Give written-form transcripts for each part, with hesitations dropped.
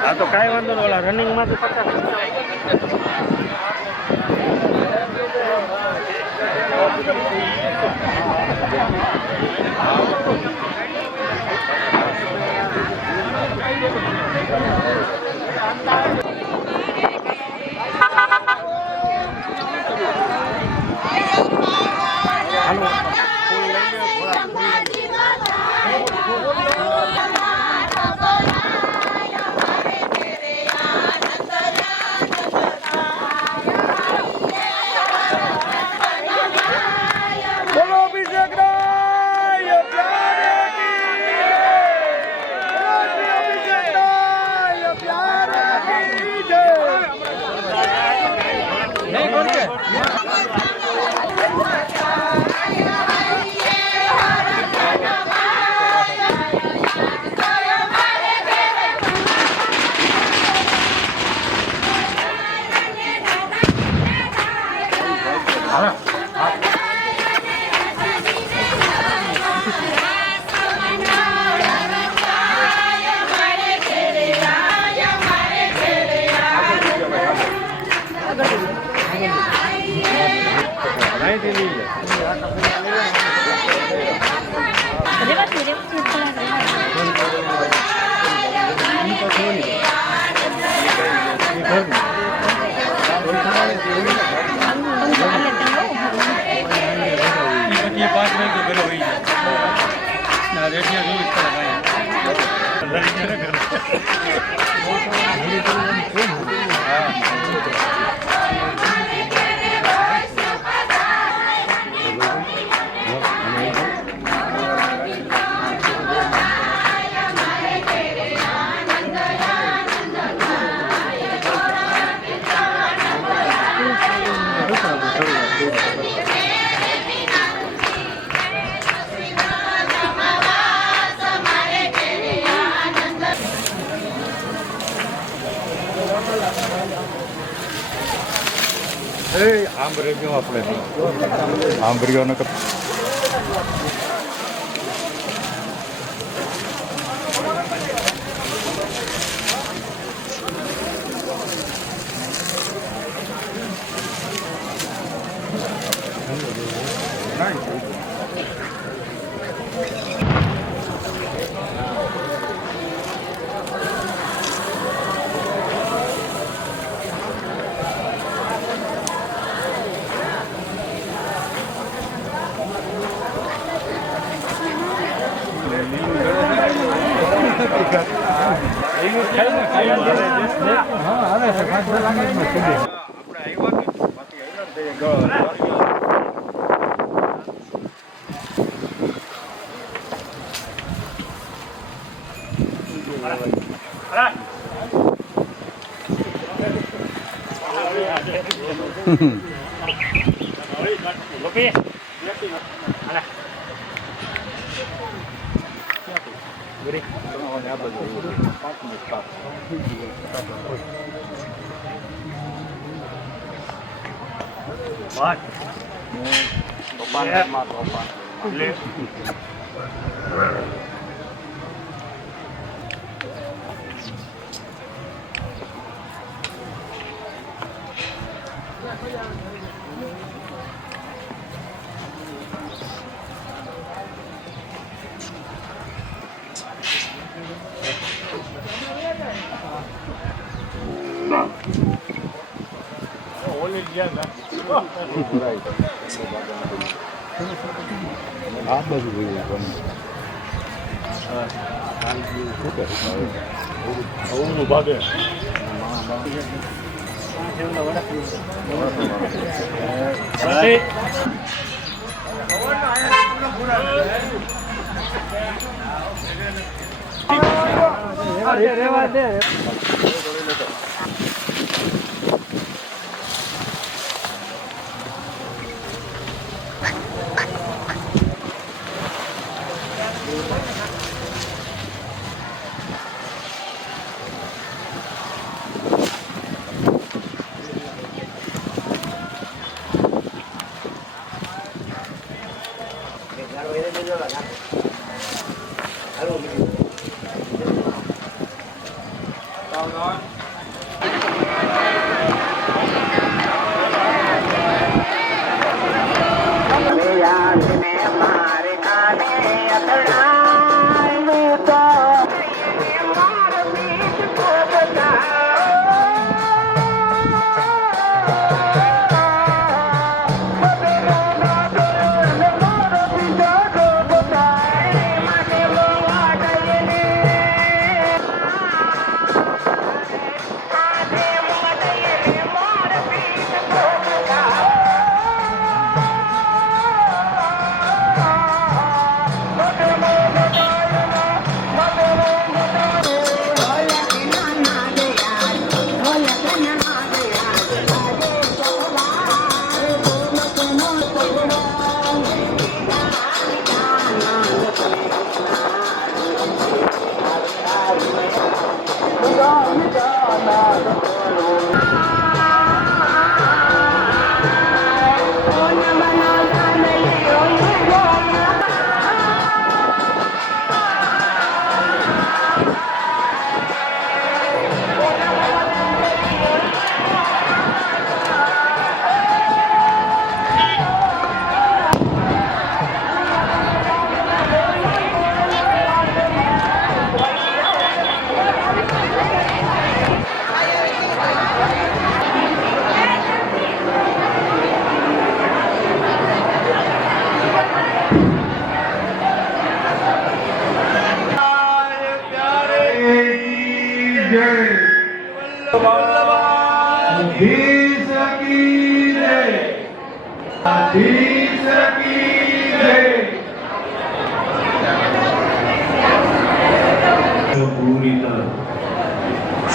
હા તો કાંઈ વાંધો નહીં, ઓલા રનિંગમાં તો 50 આંબરીઓ આપણે આંબરીઓને આ બધું ભાગે રેવા દે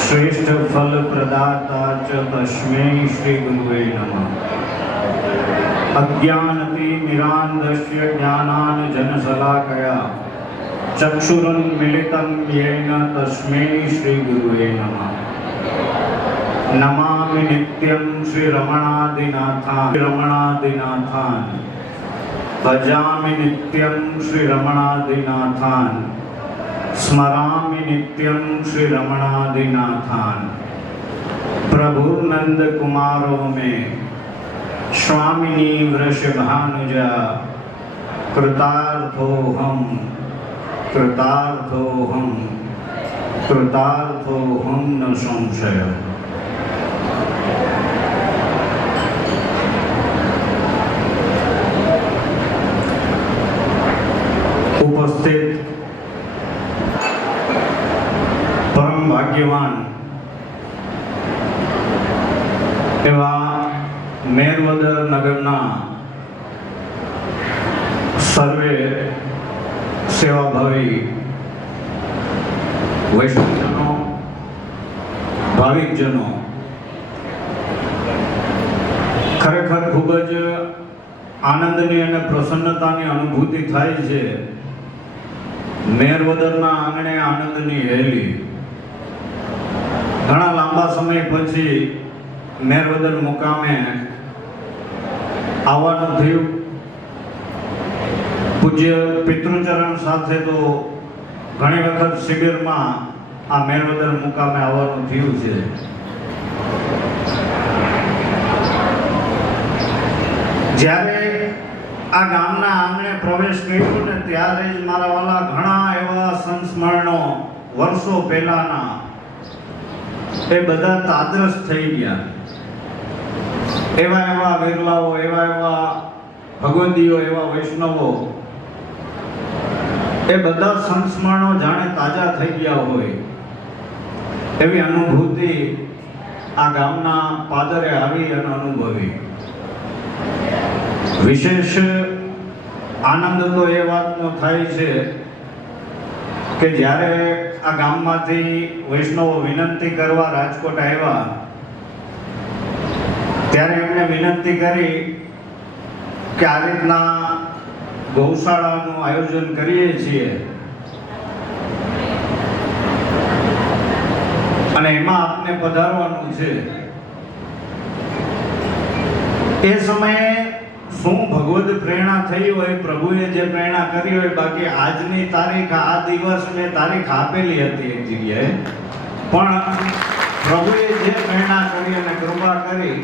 श्रेष्ठ फल प्रदाता च तस्मै श्री गुरुवे नमः। अज्ञानति मिरान्धस्य ज्ञानाञ्जनशलाकया चक्षुरुन्मीलितं येन तस्मै श्री गुरुवे नमः। नमामि नित्यं श्री रमणादिनाथान् भजामि नित्यं श्री रमणादिनाथान् स्मरामि नित्यं श्री रमणादिनाथान्। प्रभु नंद कुमारो में स्वामिनी वृषभानुजा कृतार्थोऽहं कृतार्थोऽहं कृतार्थोऽहं न संशय। उपस्थित परम भाग्यवान एवा मेरवदर नगरना सर्वे सेवाभावी वैष्णवजनों भाविकजनों खरेखर खूब ज आनंदनी अने प्रसन्नतानी अनुभूति थाय छे। मेरवदरना आंगणे आनंदनी हेली घणा लांबा समय पछी मेरवदर मुकामे आववानुं थयुं। पूज्य पितृचरण साथे तो घणी वखत शिबिरमां आ मेरवदर मुकामे आववानुं थयुं छे। જ્યારે આ ગામના આંગણે પ્રવેશ કર્યો ને ત્યારે જ મારા વાલા ઘણા એવા સંસ્મરણો વર્ષો પહેલાના એ બધા તાદ્રશ થઈ ગયા. એવા વિરલાઓ, એવા ભગવદીઓ, એવા વૈષ્ણવો, એ બધા સંસ્મરણો જાણે તાજા થઈ ગયા હોય એવી અનુભૂતિ આ ગામના પાદરે આવી અને અનુભવી. વિશેષ આનંદ તો એ વાતનો થાય છે કે જ્યારે આ ગામમાંથી વૈષ્ણવો વિનંતી કરવા રાજકોટ આવ્યા ત્યારે એમણે વિનંતી કરી કે આ રીતના ગૌશાળાનું આયોજન કરીએ છીએ અને એમાં આપને પધારવાનું છે. એ સમયે શું ભગવદ પ્રેરણા થઈ હોય, પ્રભુએ જે પ્રેરણા કરી હોય, બાકી આજની તારીખ, આ દિવસ મેં તારીખ આપેલી હતી એક જગ્યાએ, પણ પ્રભુએ જે પ્રેરણા કરી અને કૃપા કરી,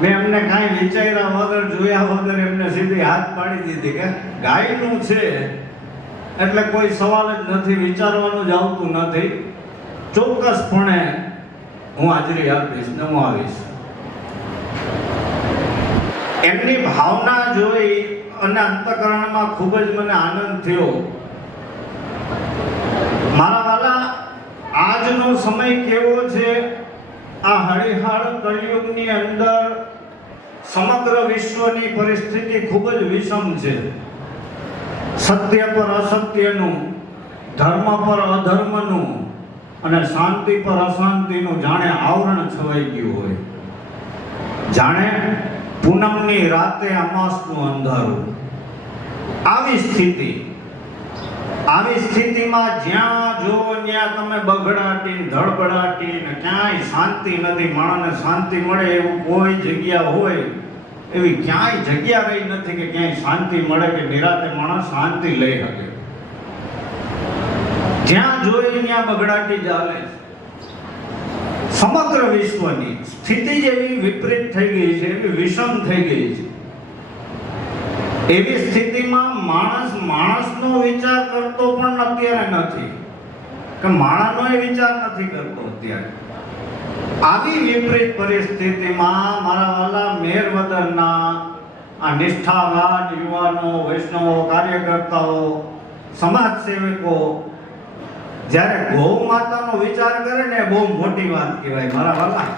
મેં એમને કાંઈ વિચાર્યા વગર, જોયા વગર એમને સીધી હાથ પાડી દીધી કે ગાયનું છે એટલે કોઈ સવાલ જ નથી, વિચારવાનું જ આવતું નથી, ચોક્કસપણે હું હાજરી આપીશ ને હું આવીશ. એમની ભાવના જોઈ અને અંતઃકરણમાં ખૂબ જ મને આનંદ થયો. મારા વાલા, આજનો સમય કેવો છે, આ હળીહાળ કળિયુગની અંદર સમગ્ર વિશ્વની પરિસ્થિતિ ખૂબ જ વિષમ છે. સત્ય પર અસત્યનું, ધર્મ પર અધર્મનું અને શાંતિ પર અશાંતિનું જાણે આવરણ છવાઈ ગયું હોય, જાણે પૂનમની રાતે અમાસનું અંધારું. આવી સ્થિતિમાં જ્યાં જો ત્યાં તમે બગડાટી, ધડબડાટી ને ક્યાંય શાંતિ નથી. માણસને શાંતિ મળે એવું કોઈ જગ્યા હોય એવી ક્યાંય જગ્યા રહી નથી કે ક્યાંય શાંતિ મળે કે નિરાતે માણસ શાંતિ લઈ શકે. જ્યાં જોઈએ ત્યાં બગડાટી ચાલે. સમગ્ર વિશ્વની સ્થિતિ જ એવી વિપરીત થઈ ગઈ છે, એવી વિષમ થઈ ગઈ છે. એવી સ્થિતિમાં માણસનો વિચાર કરતો પણ અત્યારે નથી, કે માણસનો એ વિચાર નથી કરતો અત્યારે. આવી વિપરીત પરિસ્થિતિમાં મારા વાલા મેરવદરના આ નિષ્ઠાવાન યુવાનો, વૈષ્ણવો, કાર્યકર્તાઓ, સમાજ સેવકો જ્યારે ગૌ માતાનો વિચાર કરે ને, બહુ મોટી વાત કહેવાય મારા વાલા,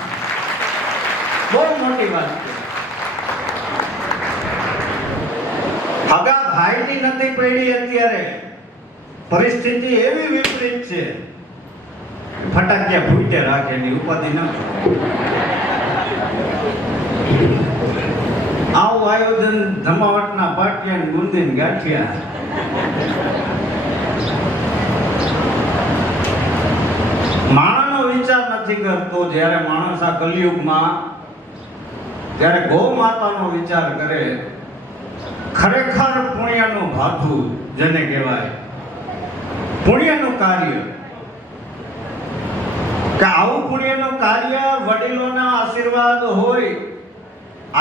બહુ મોટી વાત કહેવાય. હગા ભાઈની નથી પડી અત્યારે, પરિસ્થિતિ એવી વિપરીત છે, ફટાકિયા ફૂટે રાખે ની ઉપાધિ ના. આવું આયોજન જમાવટના પાટિયા ગુંદીને ગાંઠિયા. માણસનો વિચાર નથી કરતો. જ્યારે માણસ આ કલિયુગમાં જ્યારે ગૌ માતાનો વિચાર કરે, ખરેખર પુણ્યનું ભાથું જેને કહેવાય, પુણ્યનું કાર્ય, કે આવું પુણ્યનું કાર્ય વડીલોના આશીર્વાદ હોય,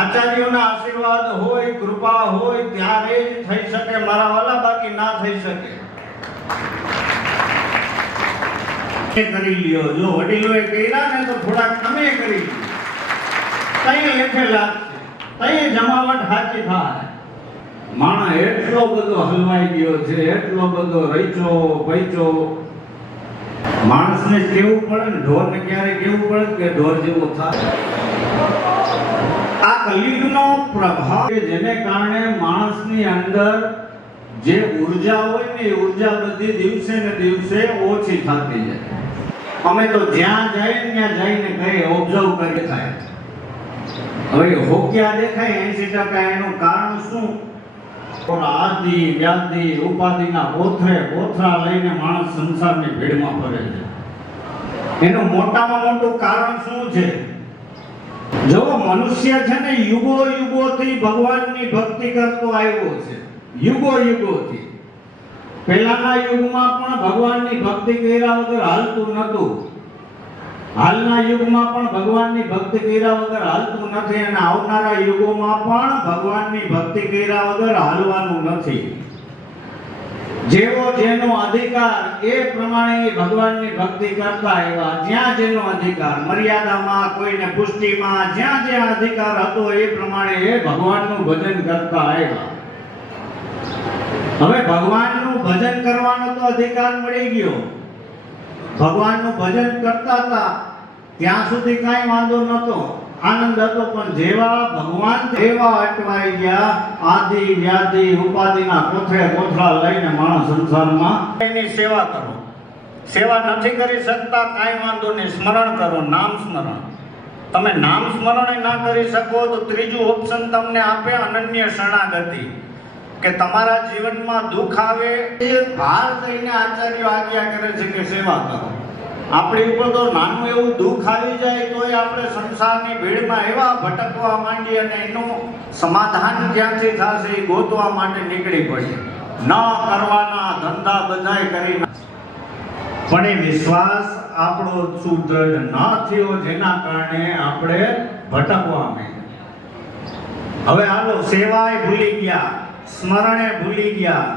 આચાર્યોના આશીર્વાદ હોય, કૃપા હોય ત્યારે જ થઈ શકે મારા વાલા, બાકી ના થઈ શકે. કરી લ્યો, જો વડીલોએ કર્યા ને તો થોડાક તમે કરી લ્યો, તઈ લેખે લાગશે, તઈ જમાવટ સાચી થાય. માણસ એટલો બધો હલવાઈ ગયો છે, એટલો બધો રહીચો પૈચો. માણસને કેવું પડે ને, ઢોરને ક્યારે કેવું પડે કે ઢોર જેવો થાય. આ કલિયુગનો પ્રભાવ જેને કારણે માણસની અંદર જે ઉર્જા હોય ને, એ ઉર્જા બધી દિવસે ને દિવસે ઓછી થતી જાય. અમે તો જ્યાં જાય ત્યાં જઈને કઈ ઓબ્ઝર્વ કરી થાય. હવે હોક્યા દેખાય 80%, એનું કારણ શું? આદિ વ્યાધિ ઉપાધિના પોથરા લઈને માણસ સંસારની ભીડમાં ફરે છે. એનું મોટામાં મોટું કારણ શું છે? જો મનુષ્ય છે ને યુગોથી ભગવાનની ભક્તિ કરતો આવ્યો છે, યુગોથી. પહેલાના યુગમાં પણ ભગવાનની ભક્તિ કર્યા વગર હાલતું નહોતું. હાલના યુગમાં પણ ભગવાનની ભક્તિ કર્યા વગર હાલતું નથી અને આવનારા યુગોમાં પણ ભગવાનની ભક્તિ કર્યા વગર હાલવાનું નથી. જેવો જેનો અધિકાર એ પ્રમાણે ભગવાનની ભક્તિ કરતા આવ્યા. જ્યાં જેનો અધિકાર, મર્યાદામાં, કોઈને પુષ્ટિમાં, જ્યાં જ્યાં અધિકાર હતો એ પ્રમાણે એ ભગવાનનું ભજન કરતા આવ્યા. હવે ભગવાનનું ભજન કરવાનો તો અધિકાર મળી ગયો. ભગવાનનું ભજન કરતા હતા ત્યાં સુધી કાંઈ વાંધો નતો, આનંદ હતો. પણ જેવા ભગવાન એવા અટવાઈ ગયા, આદિ વ્યાધિ ઉપાધિના કોથળા લઈને માણસ સંસારમાં એની સેવા કરો. સેવા નથી કરી શકતા, કાંઈ વાંધો નહીં, સ્મરણ કરો, નામ સ્મરણ. તમે નામ સ્મરણ ના કરી શકો તો ત્રીજું ઓપ્શન તમને આપે અનન્ય શરણાગતિ, કે તમારા જીવનમાં દુઃખ આવે એ ભાર દઈને આચાર્યો આજ્ઞા કરે છે કે સેવા કરો. આપણી ઉપર તો નાનું એવું દુઃખ આવી જાય તોય આપણે સંસારની ભીડમાં એવા ભટકવા માંડીએ અને એનું સમાધાન ક્યાંથી થશે એ ગોતવા માટે નીકળી પડીએ. ન કરવાના ધંધા બધાય કરી, પણ એ વિશ્વાસ આપણો સુદૃઢ ન થયો જેના કારણે આપણે ભટકવા માંડ્યા. હવે હાલો, સેવાય ભૂલી ગયા, સ્મરણે ભૂલી ગયા,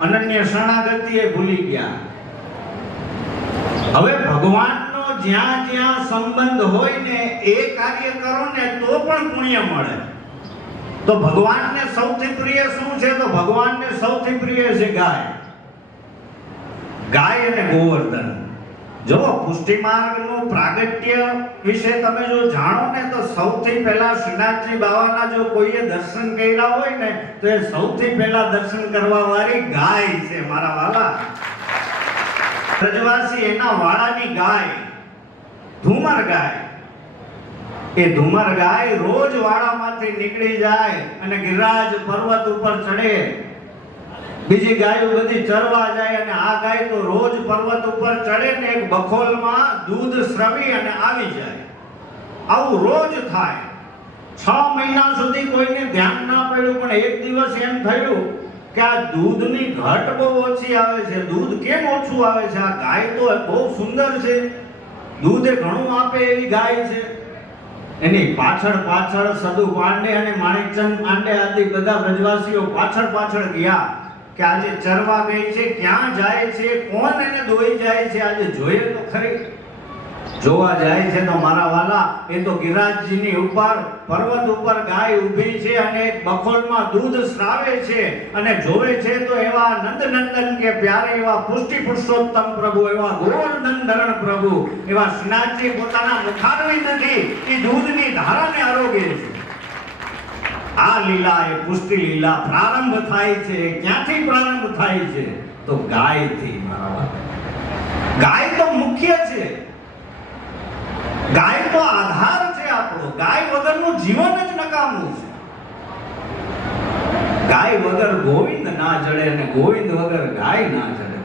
અનન્ય શરણાગતિએ ભૂલી ગયા. હવે ભગવાનનો જ્યાં જ્યાં સંબંધ હોય ને એ કાર્ય કરો ને તો પણ પુણ્ય મળે. તો ભગવાનને સૌથી પ્રિય શું છે? તો ભગવાનને સૌથી પ્રિય છે ગાય. ગાય અને ગોવર્ધન. જો પુષ્ટિ માર્ગનું પ્રાગટ્ય વિશે તમે જો જાણો ને તો સૌથી પહેલા શ્રીનાથજી બાવાના જો કોઈએ દર્શન કર્યા હોય ને તો એ સૌથી પહેલા દર્શન કરવા વાળી ગાય છે મારા વાલા. વ્રજવાસી એના વાળાની ગાય, ધુમર ગાય. એ ધુમર ગાય રોજ વાડામાંથી નીકળી જાય અને ગિરિરાજ પર્વત ઉપર ચડે. બીજી ગાયો બધી ચરવા જાય અને આ ગાય તો રોજ પર્વત ઉપર ચડે ને એક બખોલમાં દૂધ સ્રવી અને આવી જાય. આવું રોજ થાય. 6 મહિના સુધી કોઈને ધ્યાન ના પડ્યું, પણ એક દિવસ એમ થયું કે આ દૂધની ઘટ બહુ ઓછી આવે છે. દૂધ કેમ ઓછું આવે છે? આ ગાય તો બહુ સુંદર છે, દૂધ ઘણું આપે એવી ગાય છે. એની પાછળ સદુ પાંડે અને માણેકચંદ પાંડે આદિ બધા વ્રજવાસીઓ પાછળ ગયા કે આજે ચરવા ગઈ છે, ક્યાં જાય છે, કોણ એને દોઈ જાય છે, આજે જોઈએ તો ખરી. જોવા જાય છે તો મારા વાલા એ તો ગિરિરાજજીની ઉપર પર્વત ઉપર ગાય ઊભી છે અને એક બખોલમાં દૂધ સ્રાવે છે અને જોવે છે તો એવા નંદનંદન કે પ્યારે એવા પુષ્ટિ પુરુષોત્તમ પ્રભુ, એવા ગોવર્ધન ધરણ પ્રભુ, એવા શ્રીનાથજી પોતાના મુખારવિંદથી એ દૂધની ધારાને આરોગે છે. આ લીલા એ પુષ્ટિ લીલા પ્રારંભ થાય છે. ક્યાંથી પ્રારંભ થાય છે? તો ગાયથી મારા વાલા. ગાય તો મુખ્ય છે, ગાય તો આધાર છે આપણો. ગાય વગરનું જીવન જ નકામું છે. ગાય વગર ગોવિંદ ના જડે અને ગોવિંદ વગર ગાય ના જડે.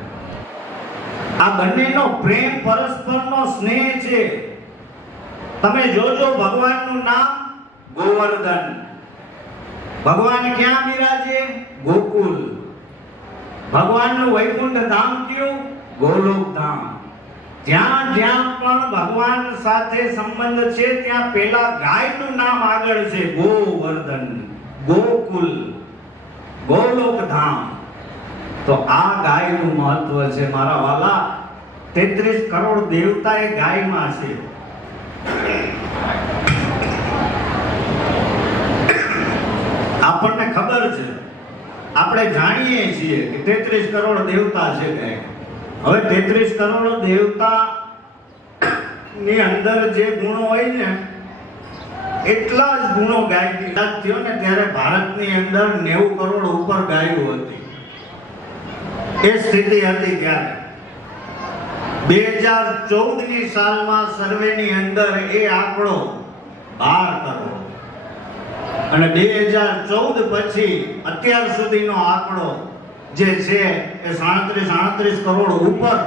આ બંનેનો પ્રેમ, પરસ્પરનો સ્નેહ છે. તમે જોજો ભગવાનનું નામ ગોવર્ધન. ભગવાન ક્યાં બિરાજે? ગોકુલ. ભગવાનનું વૈકુંઠ ધામ કયું? ગોલોક ધામ. જ્યાં જ્યાં પણ ભગવાન સાથે સંબંધ છે ત્યાં પેલા ગાયનું નામ આગળ છે. ગોવર્ધન, ગોકુલ, ગોલોક ધામ. તો આ ગાયનું મહત્વ છે મારા વાલા. 33 કરોડ દેવતા એ ગાયમાં છે. આપણને ખબર છે, આપણે જાણીએ છીએ કે 33 કરોડ દેવતા છે ગાય. હવે 33 કરોડ દેવતા ની અંદર જે ગુણો હોય ને એટલા જ ગુણો ગાયની થયો ને ત્યારે ભારતની અંદર 90 કરોડ ઉપર ગાયો હતી. એ સ્થિતિ હતી ત્યારે 2014 ની સાલમાં સર્વેની અંદર એ આંકડો 12 કરોડ અને 2014 પછી અત્યાર સુધીનો આંકડો જે છે એ 37 કરોડ ઉપર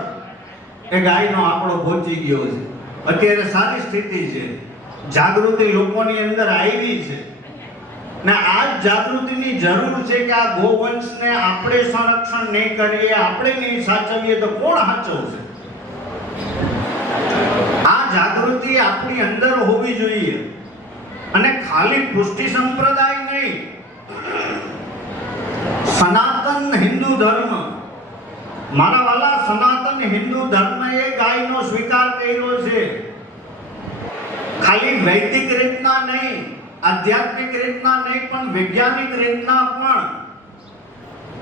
એ ગાયનો આંકડો પહોંચી ગયો છે. અત્યારે સારી સ્થિતિ છે, જાગૃતિ લોકોની અંદર આવી છે ને આ જાગૃતિની જરૂર છે કે આ ગોવંશને આપણે સંરક્ષણ નહીં કરીએ, આપણે નહીં સાચવીએ તો કોણ સાચવશે? આ જાગૃતિ જાગૃતિ આપણી અંદર હોવી જોઈએ. અને ખાલી પુષ્ટિ સંપ્રદાય નહીં, સનાતન હિન્દુ ધર્મ, મારા વાલા સનાતન હિન્દુ ધર્મએ ગાયનો સ્વીકાર કર્યો છે. ખાલી વૈદિક રીતના નહીં, આધ્યાત્મિક રીતના નહીં, પણ વૈજ્ઞાનિક રીતના પણ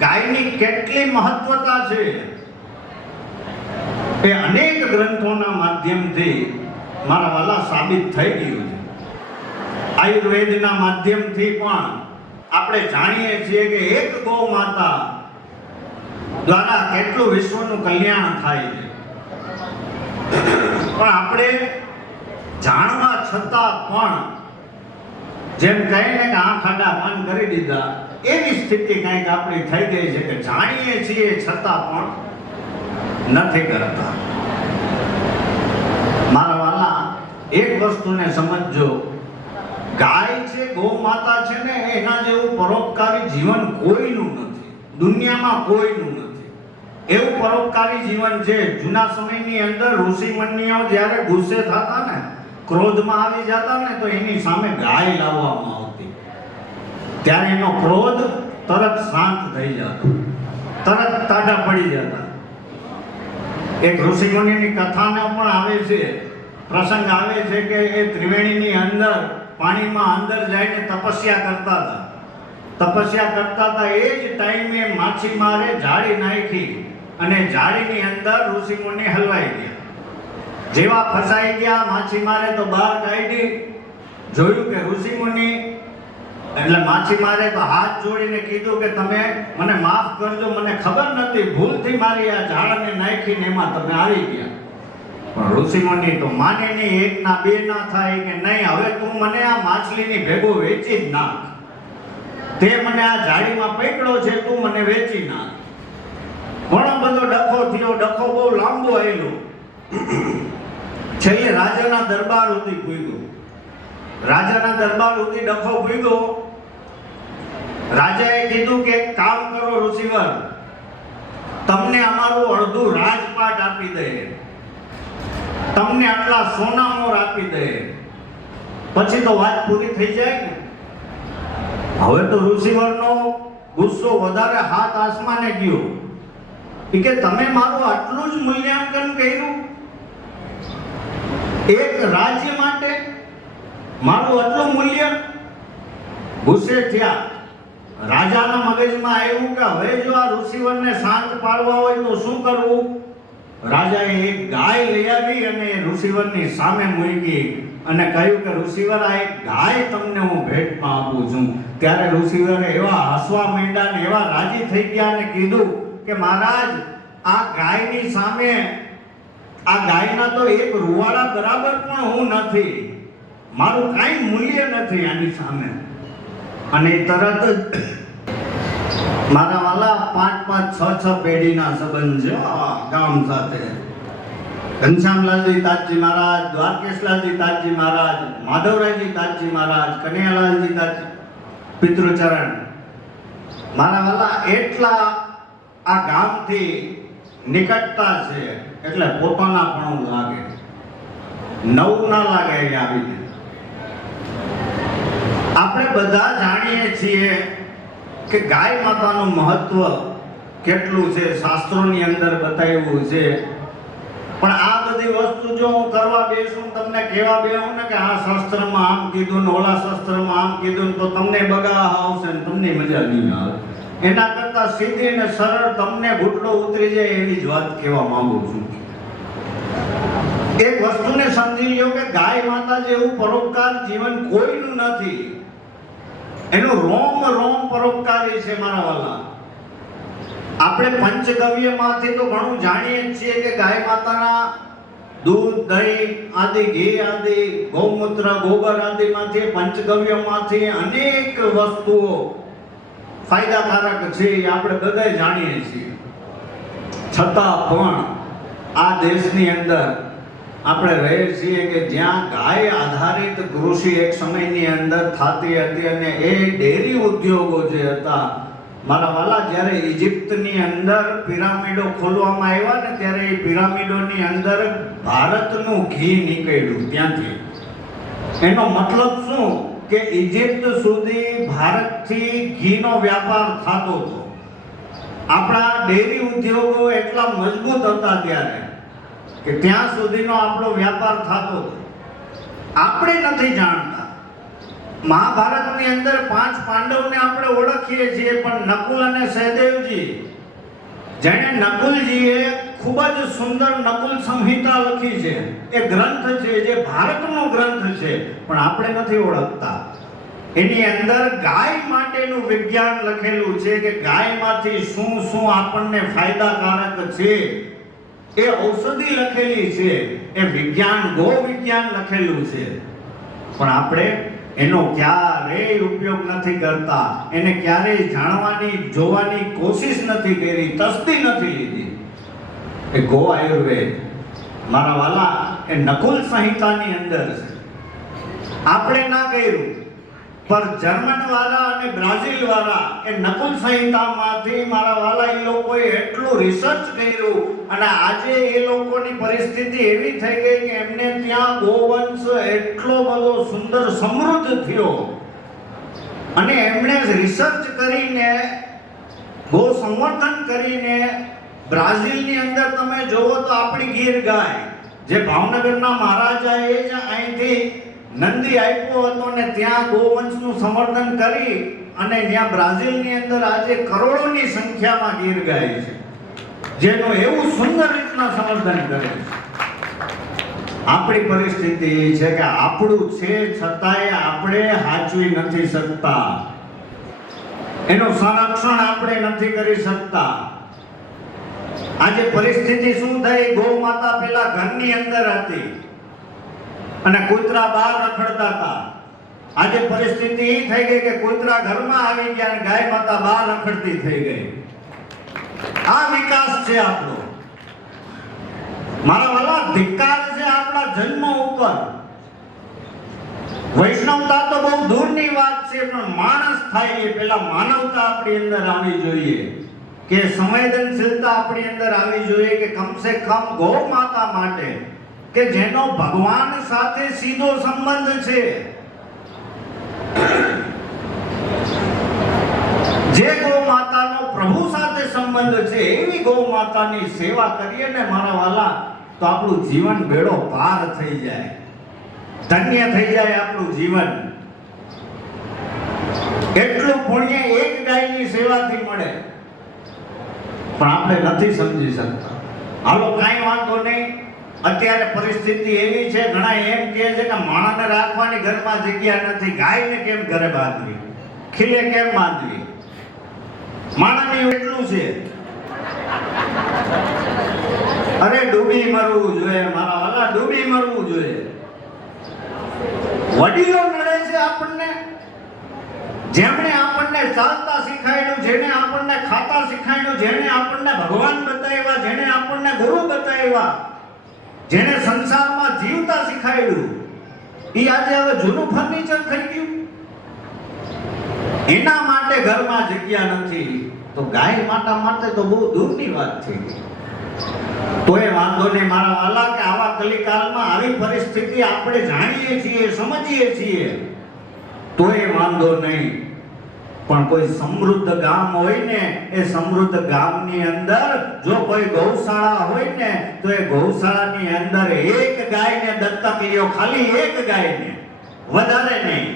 ગાયની કેટલી મહત્વતા છે એ અનેક ગ્રંથોના માધ્યમથી મારા વાલા સાબિત થઈ ગયું છે. આયુર્વેદના માધ્યમથી પણ આપણે જાણીએ છીએ કે એક ગૌ માતા દ્વારા કેટલું વિશ્વનું કલ્યાણ થાય છે. પણ આપણે જાણવા છતાં પણ જેમ કહીને કે આંખ આડા કાન કરી દીધા એવી સ્થિતિ કંઈક આપણી થઈ ગઈ છે કે જાણીએ છીએ છતાં પણ નથી કરતા. મારા વાલા એક વસ્તુને સમજજો, ગાય છે, ગૌ માતા છે ને, એના જેવું પરોપકારી જીવન કોઈનું નથી, દુનિયામાં કોઈનું નથી. એવું પરોપકારી જીવન છે. જૂના સમયની અંદર ઋષિ મુનિઓ જ્યારે ગુસ્સે થતા ને, ક્રોધમાં આવી જતા ને, તો એની સામે ગાય લાવવામાં આવતી. ત્યારે એનો ક્રોધ તરત શાંત થઈ જતો, તરત તાડા પડી જતા. એક ઋષિ મુનિની કથાનો પણ આવે છે, પ્રસંગ આવે છે કે એ ત્રિવેણીની અંદર પાણીમાં અંદર જઈને તપસ્યા કરતા હતા. તપસ્યા કરતા હતા એ જ ટાઈમે માછીમારે જાળી નાખી અને જાળીની અંદર ઋષિ મુનિ હલવાઈ ગયા. જેવા ફસાઈ ગયા, માછીમારે તો બહાર કાઢી, જોયું કે ઋષિ મુનિ, એટલે માછીમારે તો હાથ જોડીને કીધું કે તમે મને માફ કરજો, મને ખબર નથી, ભૂલથી મારી આ જાળને નાખીને એમાં તમે આવી ગયા. પણ ઋષિ મુનિ તો માને નહીં, એક ના બે ના થાય કે નહીં, હવે તું મને આ માછલીની ભેગો વેચી જ નાખ. તે મને આ જાળીમાં પકડ્યો છે, તું મને વેચી નાખ. ઘણો બધો ડખો થયો, ડખો બહુ લાંબો આવેલો. છેલ્લે રાજાના દરબાર સુધી પૂગ્યો. રાજાના દરબાર સુધી ડખો પૂગ્યો. રાજાએ કીધું કે કામ કરો ઋષિવર, તમને અમારું અડધું રાજપાટ આપી દઈએ, તમને આટલા સોના મોર આપી દઈએ, પછી તો વાત પૂરી થઈ જાય ને. હવે તો ઋષિવરનો ગુસ્સો વધારે હાથ આસમાને ગયો કે તમે મારું આટલું જ મૂલ્યાંકન કર્યું, એક રાજ્ય માટે મારું આટલું મૂલ્ય. ગુસ્સે થયા. રાજાના મગજમાં આવ્યું કે હવે જો આ ઋષિવરને શાંત પાડવા હોય તો શું કરવું. રાજાએ એક ગાય લઈ આવી અને ઋષિવરની સામે મૂકી અને કહ્યું કે ઋષિવર, આ એક ગાય તમને હું ભેટમાં આપું છું. ત્યારે ઋષિવરે એવા હસવા માંડ્યા ને એવા રાજી થઈ ગયા અને કીધું કે મહારાજ, આ ગાયની સામે, આ ગાયના તો એક રૂવાડા બરાબર પણ હું નથી, મારું કાંઈ મૂલ્ય નથી આની સામે. અને તરત જ મારા વાલા 5-5-6 પેઢીના સંબંધ છે ગામ સાથે. ઘનશ્યામલાલજી તાજજી મહારાજ, દ્વારકેશલાલજી તાજજી મહારાજ, માધવરાયજી તાજજી મહારાજ, કનૈયાલાલજી તાજજી પિતૃચરણ. મારા વાલા એટલા આ ગામથી નિકટતા છે એટલે પોતાના પણ લાગે, નવું ના લાગે. આવીને આપણે બધા જાણીએ છીએ કે ગાય માતાનું મહત્વ કેટલું છે, શાસ્ત્રોની અંદર બતાવ્યું છે. પણ આ બધી વસ્તુ જો હું કરવા બેસું, તમને કહેવા બેસું ને કે આ શાસ્ત્રમાં આમ કીધું ને ઓલા શાસ્ત્રમાં આમ કીધું, તો તમને બગા આવશે ને તમને મજા નહીં આવે. એના કરતા સીધી ને સરળ તમને ઘૂંટડો ઉતરી જાય એવી જ વાત કહેવા માંગુ છું. એક વસ્તુને સમજી લો કે ગાય માતા જેવું પરોપકાર જીવન કોઈનું નથી. એનું રોમ રોમ પરોપકારી છે મારા વાલા. આપણે પંચગવ્યમાંથી તો ઘણું જાણીએ છીએ કે ગાય માતાના દૂધ, દહીં આદિ, ઘી આદિ, ગૌમૂત્ર, ગોબર આદિમાંથી, પંચગવ્યમાંથી અનેક વસ્તુઓ ફાયદાકારક છે, એ આપણે બધા જાણીએ છીએ. છતાં પણ આ દેશની અંદર આપણે રહીએ છીએ કે જ્યાં ગાય આધારિત કૃષિ એક સમયની અંદર થતી હતી અને એ ડેરી ઉદ્યોગો જે હતા મારા વાલા, જ્યારે ઇજિપ્તની અંદર પિરામિડો ખોલવામાં આવ્યા ને ત્યારે એ પિરામિડોની અંદર ભારતનું ઘી નીકળ્યું ત્યાંથી. એનો મતલબ શું કે ઇજિપ્ત સુધી ભારતથી ઘીનો વ્યાપાર થતો હતો. આપણા ડેરી ઉદ્યોગો એટલા મજબૂત હતા ત્યારે કે ત્યાં સુધીનો આપણો વ્યાપાર થતો હતો. આપણે નથી જાણતા. મહાભારતની અંદર 5 પાંડવને આપણે ઓળખીએ છીએ, પણ નકુલ અને સહદેવજી, જેને નકુલજીએ ખૂબ જ સુંદર નકુલ સંહિતા લખી છે, એ ગ્રંથ છે જે ભારતનો ગ્રંથ છે, પણ આપણે નથી ઓળખતા. એની અંદર ગાય માટેનું વિજ્ઞાન લખેલું છે કે ગાયમાંથી શું શું આપણને ફાયદાકારક છે, એ ઔષધિ લખેલી છે, એ વિજ્ઞાન, ગો વિજ્ઞાન લખેલું છે, પણ આપણે એનો ક્યારેય ઉપયોગ નથી કરતા. એને ક્યારેય જાણવાની, જોવાની કોશિશ નથી કરી, તસ્દી નથી લીધી. એ ગો આયુર્વેદ મારા વાલા, એ નકુલ સંહિતાની અંદર છે. આપણે ના કર્યું, પર જર્મન વાળા અને બ્રાઝિલ વાળા એ નકુલ સંહિતામાંથી મારા વાલા, એ લોકોએ એટલું રિસર્ચ કર્યું અને આજે એ લોકોની પરિસ્થિતિ એવી થઈ ગઈ કે એમને ત્યાં ગોવંશ એટલો બધો સુંદર સમૃદ્ધ થયો અને એમણે રિસર્ચ કરીને, ગો સંવર્ધન કરીને, બ્રાઝિલની અંદર તમે જોવો તો આપણી ગીર ગાય, જે ભાવનગરના મહારાજાએ જ અહીંથી નંદી આપ્યો હતો ને ત્યાં ગોવંશનું સંવર્ધન કરી અને ત્યાં બ્રાઝિલની અંદર આજે કરોડોની સંખ્યામાં ગીર ગાય છે, જેનું એવું સુંદર રીતના સંવર્ધન કરે છે. આપણી પરિસ્થિતિ એ છે કે આપણું છે છતાંય આપણે સાચવી નથી શકતા, એનું સંરક્ષણ આપણે નથી કરી શકતા. આજે પરિસ્થિતિ શું થઈ? ગૌ માતા પેલા ઘરની અંદર હતી અને કૂતરા બહાર રખડતા હતા. આજે પરિસ્થિતિ એ થઈ ગઈ કે કૂતરા ઘરમાં આવી ગયા અને ગાય માતા બહાર રખડતી થઈ ગઈ. આ વિકાસ છે આપણો. મારા વાલા, ધિક્કાર છે આપણા જન્મ ઉપર. વૈષ્ણવતા તો બહુ દૂરની વાત છે, પણ માણસ થાય એ પેલા માનવતા આપણી અંદર આવી જોઈએ, કે સંવેદનશીલતા આપણી અંદર આવી જોઈએ, કે કમસે કમ ગૌ માતા માટે, કે જેનો ભગવાન સાથે સીધો સંબંધ છે, જે ગૌ માતાનો પ્રભુ સાથે સંબંધ છે, એવી ગૌ માતાની સેવા કરીએ ને મારા વાલા, તો આપણું જીવન બેડો પાર થઈ જાય, ધન્ય થઈ જાય આપણું જીવન. એટલું પુણ્ય એક ગાયની સેવાથી મળે, પણ આપણે નથી સમજી શકતા. હાલો, કાંઈ વાંધો નહીં. અત્યારે પરિસ્થિતિ એવી છે, ઘણા એમ કહે છે કે માણસને રાખવાની ઘરમાં જગ્યા નથી, ગાયને કેમ ઘરે બાંધવી, ખીલે કેમ બાંધવી? માણસને એટલું છે, અરે ડૂબી મરવું જોઈએ મારા વાલા, ડૂબી મરવું જોઈએ. વડીલો નડે છે આપણને, જેમણે આપણને ચાલતા શીખાડ્યું, જેને આપણને ખાતા શીખાડ્યું, જેને આપણને ભગવાન બતાવ્યા, જેને આપણને ગુરુ બતાવ્યા, જેને સંસારમાં જીવતા શીખાડ્યું, એ આજે હવે જૂનું ફર્નિચર થઈ ગયું. એના માટે ઘરમાં જગ્યા નથી, તો ગાય માતા માટે તો બહુ દૂરની વાત થઈ ગઈ. તો એ વાંધો નહીં મારા વાલા, કે આવા કલિકાલમાં આવી પરિસ્થિતિ આપણે જાણીએ છીએ, સમજીએ છીએ, તો એ વાંધો નહીં. પણ કોઈ સમૃદ્ધ ગામ હોય ને, એ સમૃદ્ધ ગામની અંદર જો કોઈ ગૌશાળા હોય ને, તો એ ગૌશાળાની અંદર એક ગાયને દત્તક લ્યો, ખાલી એક ગાયને, વધારે નહીં.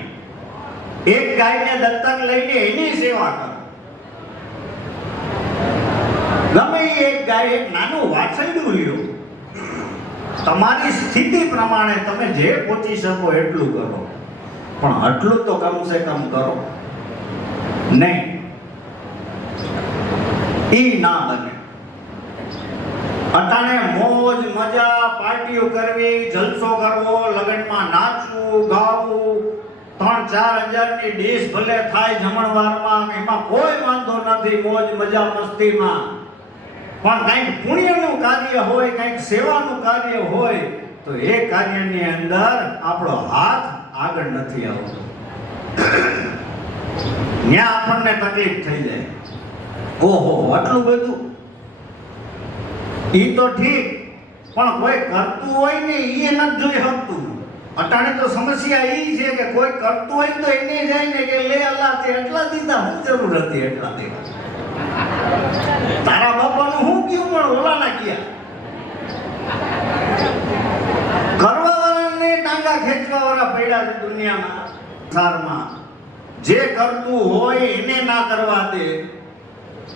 એક ગાયને દત્તક લઈને એની સેવા કરો. ગમે એક ગાય, એક નાનું વાછરડું લ્યો. તમારી સ્થિતિ પ્રમાણે તમે જે પહોંચી શકો એટલું કરો, પણ આટલું તો કમસે કમ કરો. નહીં, ઈ ના બને. અટાણે મોજ મજા, પાર્ટીઓ કરવી, જલસો કરવો, લગ્નમાં નાચવું, ગાવું, 3-4 હજારની ડીશ ભલે થાય જમણવારમાં, એમાં કોઈ વાંધો નથી, મોજ મજા મસ્તીમાં. પણ કંઈક પુણ્યનું કાર્ય હોય, કંઈક સેવાનું કાર્ય હોય, તો એ કાર્યની અંદર આપણો હાથ આગળ નથી આવતો. ત્યાં આપણને તકલીફ થઈ જાય. ઓહો, આટલું બધું? ઈ તો ઠીક, પણ કોઈ કરતું હોય ને ઈ નથી જોઈ શકતું. અટાણે તો સમસ્યા ઈ છે કે કોઈ કરતું હોય તો એને જાય ને કે લે અલ્લાહ તે એટલા દીધા, હું જરૂર હતી એટલા દીધા. તારા બાપાનું હું કયું પણ ઓલાના ક્યાં? કરવા વાળાને ટાંગા ખેંચવા વાળા પડ્યા છે દુનિયામાં, સંસારમાં. જે કરતું હોય એને ના કરવા દે,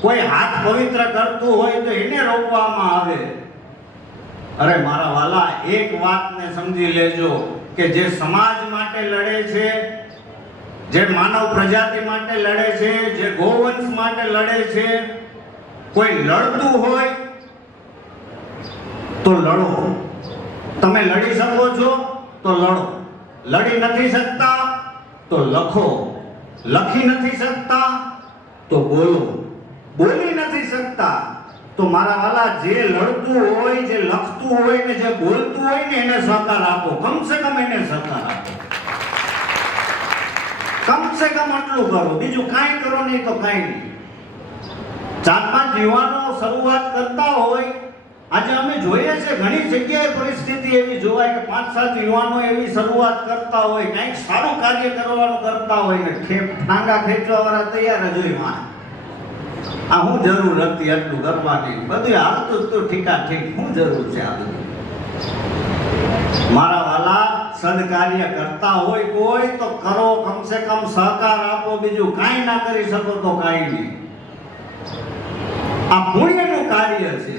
કોઈ હાથ પવિત્ર કરતું હોય તો એને રોકવામાં આવે. અરે મારા વાલા, એક વાતને સમજી લેજો કે જે સમાજ માટે લડે છે, જે માનવ પ્રજાતિ માટે લડે છે, જે ગોવંશ માટે લડે છે, કોઈ લડતું હોય તો લડો. તમે લડી શકો છો તો લડો, લડી નથી શકતા તો લખો, લખી નથી શકતા તો બોલો, બોલી નથી શકતા તો મારા વાલા જે લડતું હોય, જે લખતું હોય ને જે બોલતું હોય ને એને સહકાર આપો. કમસે કમ એને સહકાર આપો, કમસે કમ આટલું કરો. બીજું કાંઈ કરો નહીં તો કાંઈ નહીં. 4-5 યુવાનો શરૂઆત કરતા હોય, આજે અમે જોઈએ છે ઘણી જગ્યાએ પરિસ્થિતિ એવી જોવાય કે 5-7 યુવાનો એવી શરૂઆત કરતા હોય, કંઈક સારું કાર્ય કરવાનું કરતા હોય ને ટાંગા ખેંચવા વાળા તૈયાર જ હોય. માં આ હું જરૂર હતી આટલું કરવાની? બધું હાલતું તો ઠીકા ઠીક, શું જરૂર છે આ બધું? મારા વાલા, સદકાર્ય કરતા હોય કોઈ તો કરો, કમસે કમ સહકાર આપો. બીજું કાંઈ ના કરી શકો તો કાંઈ નહીં. આ પુણ્યનું કાર્ય છે,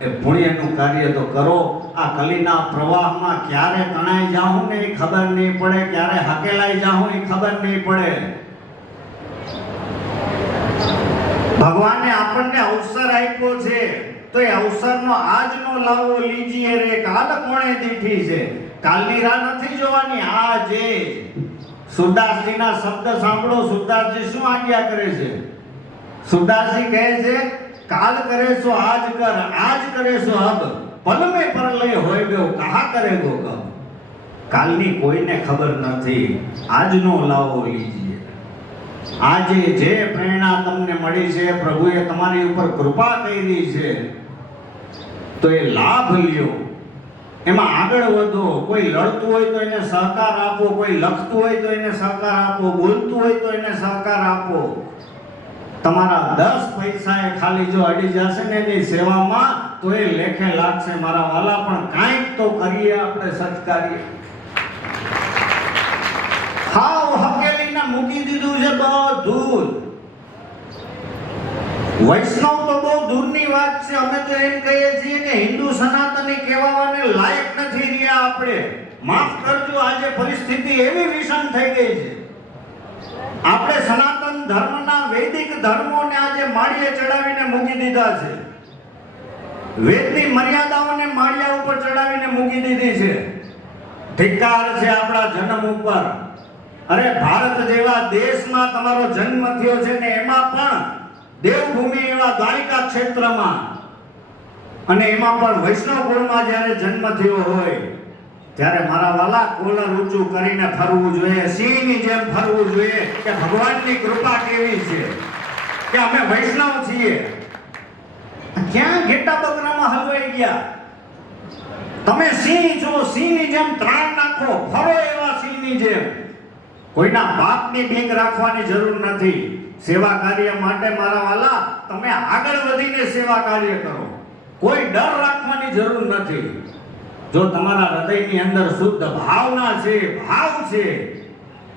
એ પુણ્યનું કાર્ય તો કરો. આ કલીના પ્રવાહમાં ક્યારે તણાઈ જાઉં ને એ ખબર નહીં પડે, ક્યારે હકેલાઈ જાઉં એ ખબર નહીં પડે. ભગવાને આપણને અવસર આપ્યો છે તો એ અવસરનો આજનો લાવો લીજીએ રે, કાલ કોણે દીઠી છે. કાલની રાહ નથી જોવાની, આજે. સુરદાસજીના શબ્દ સાંભળો. સુરદાસજી શું આજ્ઞા કરે છે? સુરદાસજી કહે છે, કાલ કરે સો આજ કર, આજ કરે સો અબ, પલ મે પરલય હોય ગયો, કહા કરે ગો કબ. કાલની કોઈને ખબર નથી, આજનો લાવો લીજીએ. આજે જે પ્રેરણા તમને મળી છે, પ્રભુએ તમારી ઉપર કૃપા કરી છે, તો એ લાભ લ્યો, એમાં આગળ વધો. કોઈ લડતું હોય તો એને સહકાર આપો, કોઈ લખતું હોય તો એને સહકાર આપો, બોલતું હોય તો એને સહકાર આપો. તમારા 10 પૈસા એ ખાલી જો અડી જશે ને એની સેવામાં તો એ લેખે લાગશે મારા વાલા. પણ કાંઈક તો કરીએ આપણે સત્કાર્ય. હાવ હકેલીને મૂકી દીધું છે બધું. વૈષ્ણવ તો બહુ દૂરની વાત છે. અમે તો એમ કહીએ છીએ કે હિન્દુ સનાતની કહેવાને લાયક નથી રહ્યા આપણે. માફ કરજો, આજે પરિસ્થિતિ એવી વિષમ થઈ ગઈ છે. આપણે સનાતન ધર્મના વૈદિક ધર્મોને આજે માળીએ ચડાવીને મૂકી દીધા છે. વેદની મર્યાદાઓને માળિયા ઉપર ચડાવીને મૂકી દીધી છે. ધિક્કાર છે આપણા જન્મ ઉપર. અરે ભારત જેવા દેશમાં તમારો જન્મ થયો છે ને એમાં પણ દેવભૂમિ એવા દ્વારિકા ક્ષેત્રમાં, અને એમાં પણ વૈષ્ણવ કુળમાં જ્યારે જન્મ થયો હોય ત્યારે મારા વાલા કોલર ઊંચું કરીને ફરવું જોઈએ, સિંહની જેમ ફરવું જોઈએ કે ભગવાનની કૃપા કેવી છે કે અમે વૈષ્ણવ છીએ. ક્યાં ઘેટા બકરામાં હલવાઈ ગયા? તમે સિંહ છો, સિંહની જેમ ત્રાણ નાખો, ફરો એવા સિંહની જેમ. કોઈના બાપની બીક રાખવાની જરૂર નથી. સેવા કાર્ય માટે મારા વાલા તમે આગળ વધીને સેવા કાર્ય કરો. કોઈ ડર રાખવાની જરૂર નથી. જો તમારા હૃદયની અંદર શુદ્ધ ભાવના છે, ભાવ છે,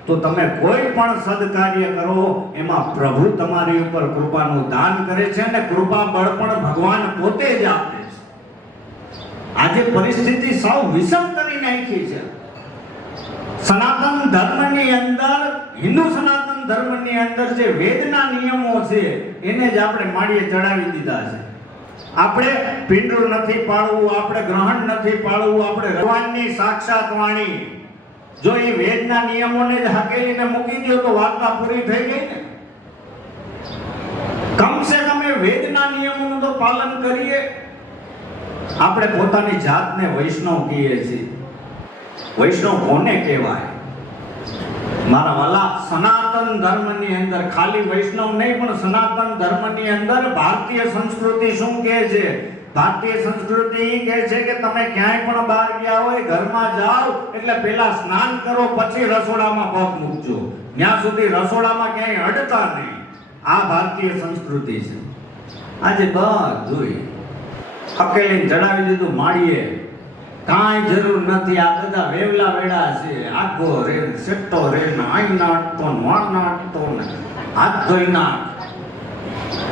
તો તમે કોઈ પણ સદકાર્ય કરો એમાં પ્રભુ તમારી ઉપર કૃપાનું દાન કરે છે અને કૃપા બળ પણ ભગવાન પોતે જ આપે છે. આજે પરિસ્થિતિ સાવ વિષમ કરી નાખી છે. સનાતન ધર્મની અંદર, હિન્દુ સનાતન ધર્મની અંદર જે વેદના નિયમો છે એને જ આપણે માળીએ ચડાવી દીધા છે. આપણે પિંડું નથી પાળવું, આપણે ગ્રહણ નથી પાળવું, આપણે ભગવાનની સાક્ષાત વાણી. જો એ વેદના નિયમોને જ હકેલીને મૂકી દો તો વાર્તા પૂરી થઈ ગઈ ને. કમસે કમ એ વેદના નિયમોનું તો પાલન કરીએ. આપણે પોતાની જાતને વૈષ્ણવ કહીએ છીએ. વૈષ્ણવ કોને કહેવાય? મારા વાલા, સનાતન ધર્મની અંદર ખાલી વૈષ્ણવ નહીં પણ સનાતન ધર્મની અંદર ભારતીય સંસ્કૃતિ શું કહે છે? ભારતીય સંસ્કૃતિ કહે છે કે તમે ક્યાંય પણ બહાર ગયા હોય, ઘરમાં જાઓ એટલે પહેલા સ્નાન કરો, પછી રસોડામાં પગ મૂકજો. ત્યાં સુધી રસોડામાં ક્યાંય અડતા નહીં. આ ભારતીય સંસ્કૃતિ છે. આજે બધું હકેલીને ચડાવી દીધું માળીએ. કાંઈ જરૂર નથી. આ બધા વેવલા વેડા છે. આગો રે, સેટો રે, આઈ નાટતો, વાણ નાટતો, હાથ ધોઈ નાખ,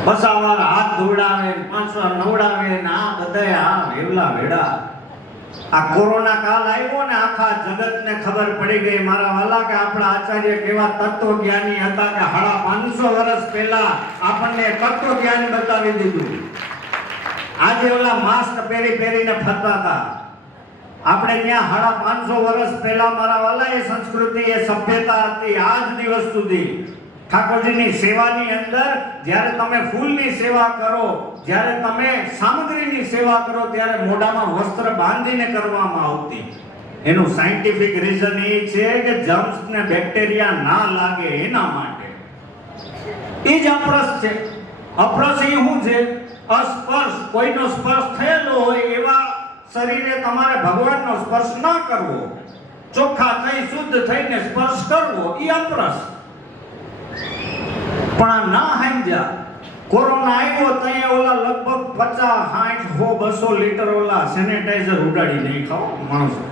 બસાવાર હાથ ધોવડાવે, 5 વાર નવડાવે ને આ બધા આ વેવલા વેડા. આ કોરોના કાળ આવ્યો ને આખા જગતને ખબર પડી ગઈ મારા વાલા કે આપણા આચાર્ય કેવા તત્વજ્ઞાની હતા કે 550 વર્ષ પહેલા આપણને તત્વજ્ઞાન બતાવી દીધું. આજે ઓલા માસ્ક પહેરીને ફરતા હતા. આપણે ત્યાં 550 વર્ષ પહેલા મારા વાલા એ સંસ્કૃતિ, એ સભ્યતા હતી. આજ દિવસ સુધી ઠાકોરજીની સેવાની અંદર જ્યારે તમે ફૂલની સેવા કરો, જ્યારે તમે સામગ્રીની સેવા કરો, ત્યારે મોઢામાં વસ્ત્ર બાંધીને કરવામાં આવતી. એનું સાયન્ટિફિક રીઝન એ છે કે જર્મ્સ ને બેક્ટેરિયા ના લાગે એના માટે. એ જ અપરસ છે. અપરસ એ શું છે? અસ્પર્શ. કોઈનો સ્પર્શ થયેલો હોય એવા શરીરે તમારે ભગવાનનો સ્પર્શ ના કરવો. ચોખ્ખા થઈ શુદ્ધ થઈને સ્પર્શ કરવો એ અપરસ. પણ ના સમજ્યા. કોરોના આવ્યો ત્યાં ઓલા લગભગ 50, 60, 100, 200 લીટર ઓલા સેનેટાઈઝર ઉડાડી નહીં ખાઓ માણસો.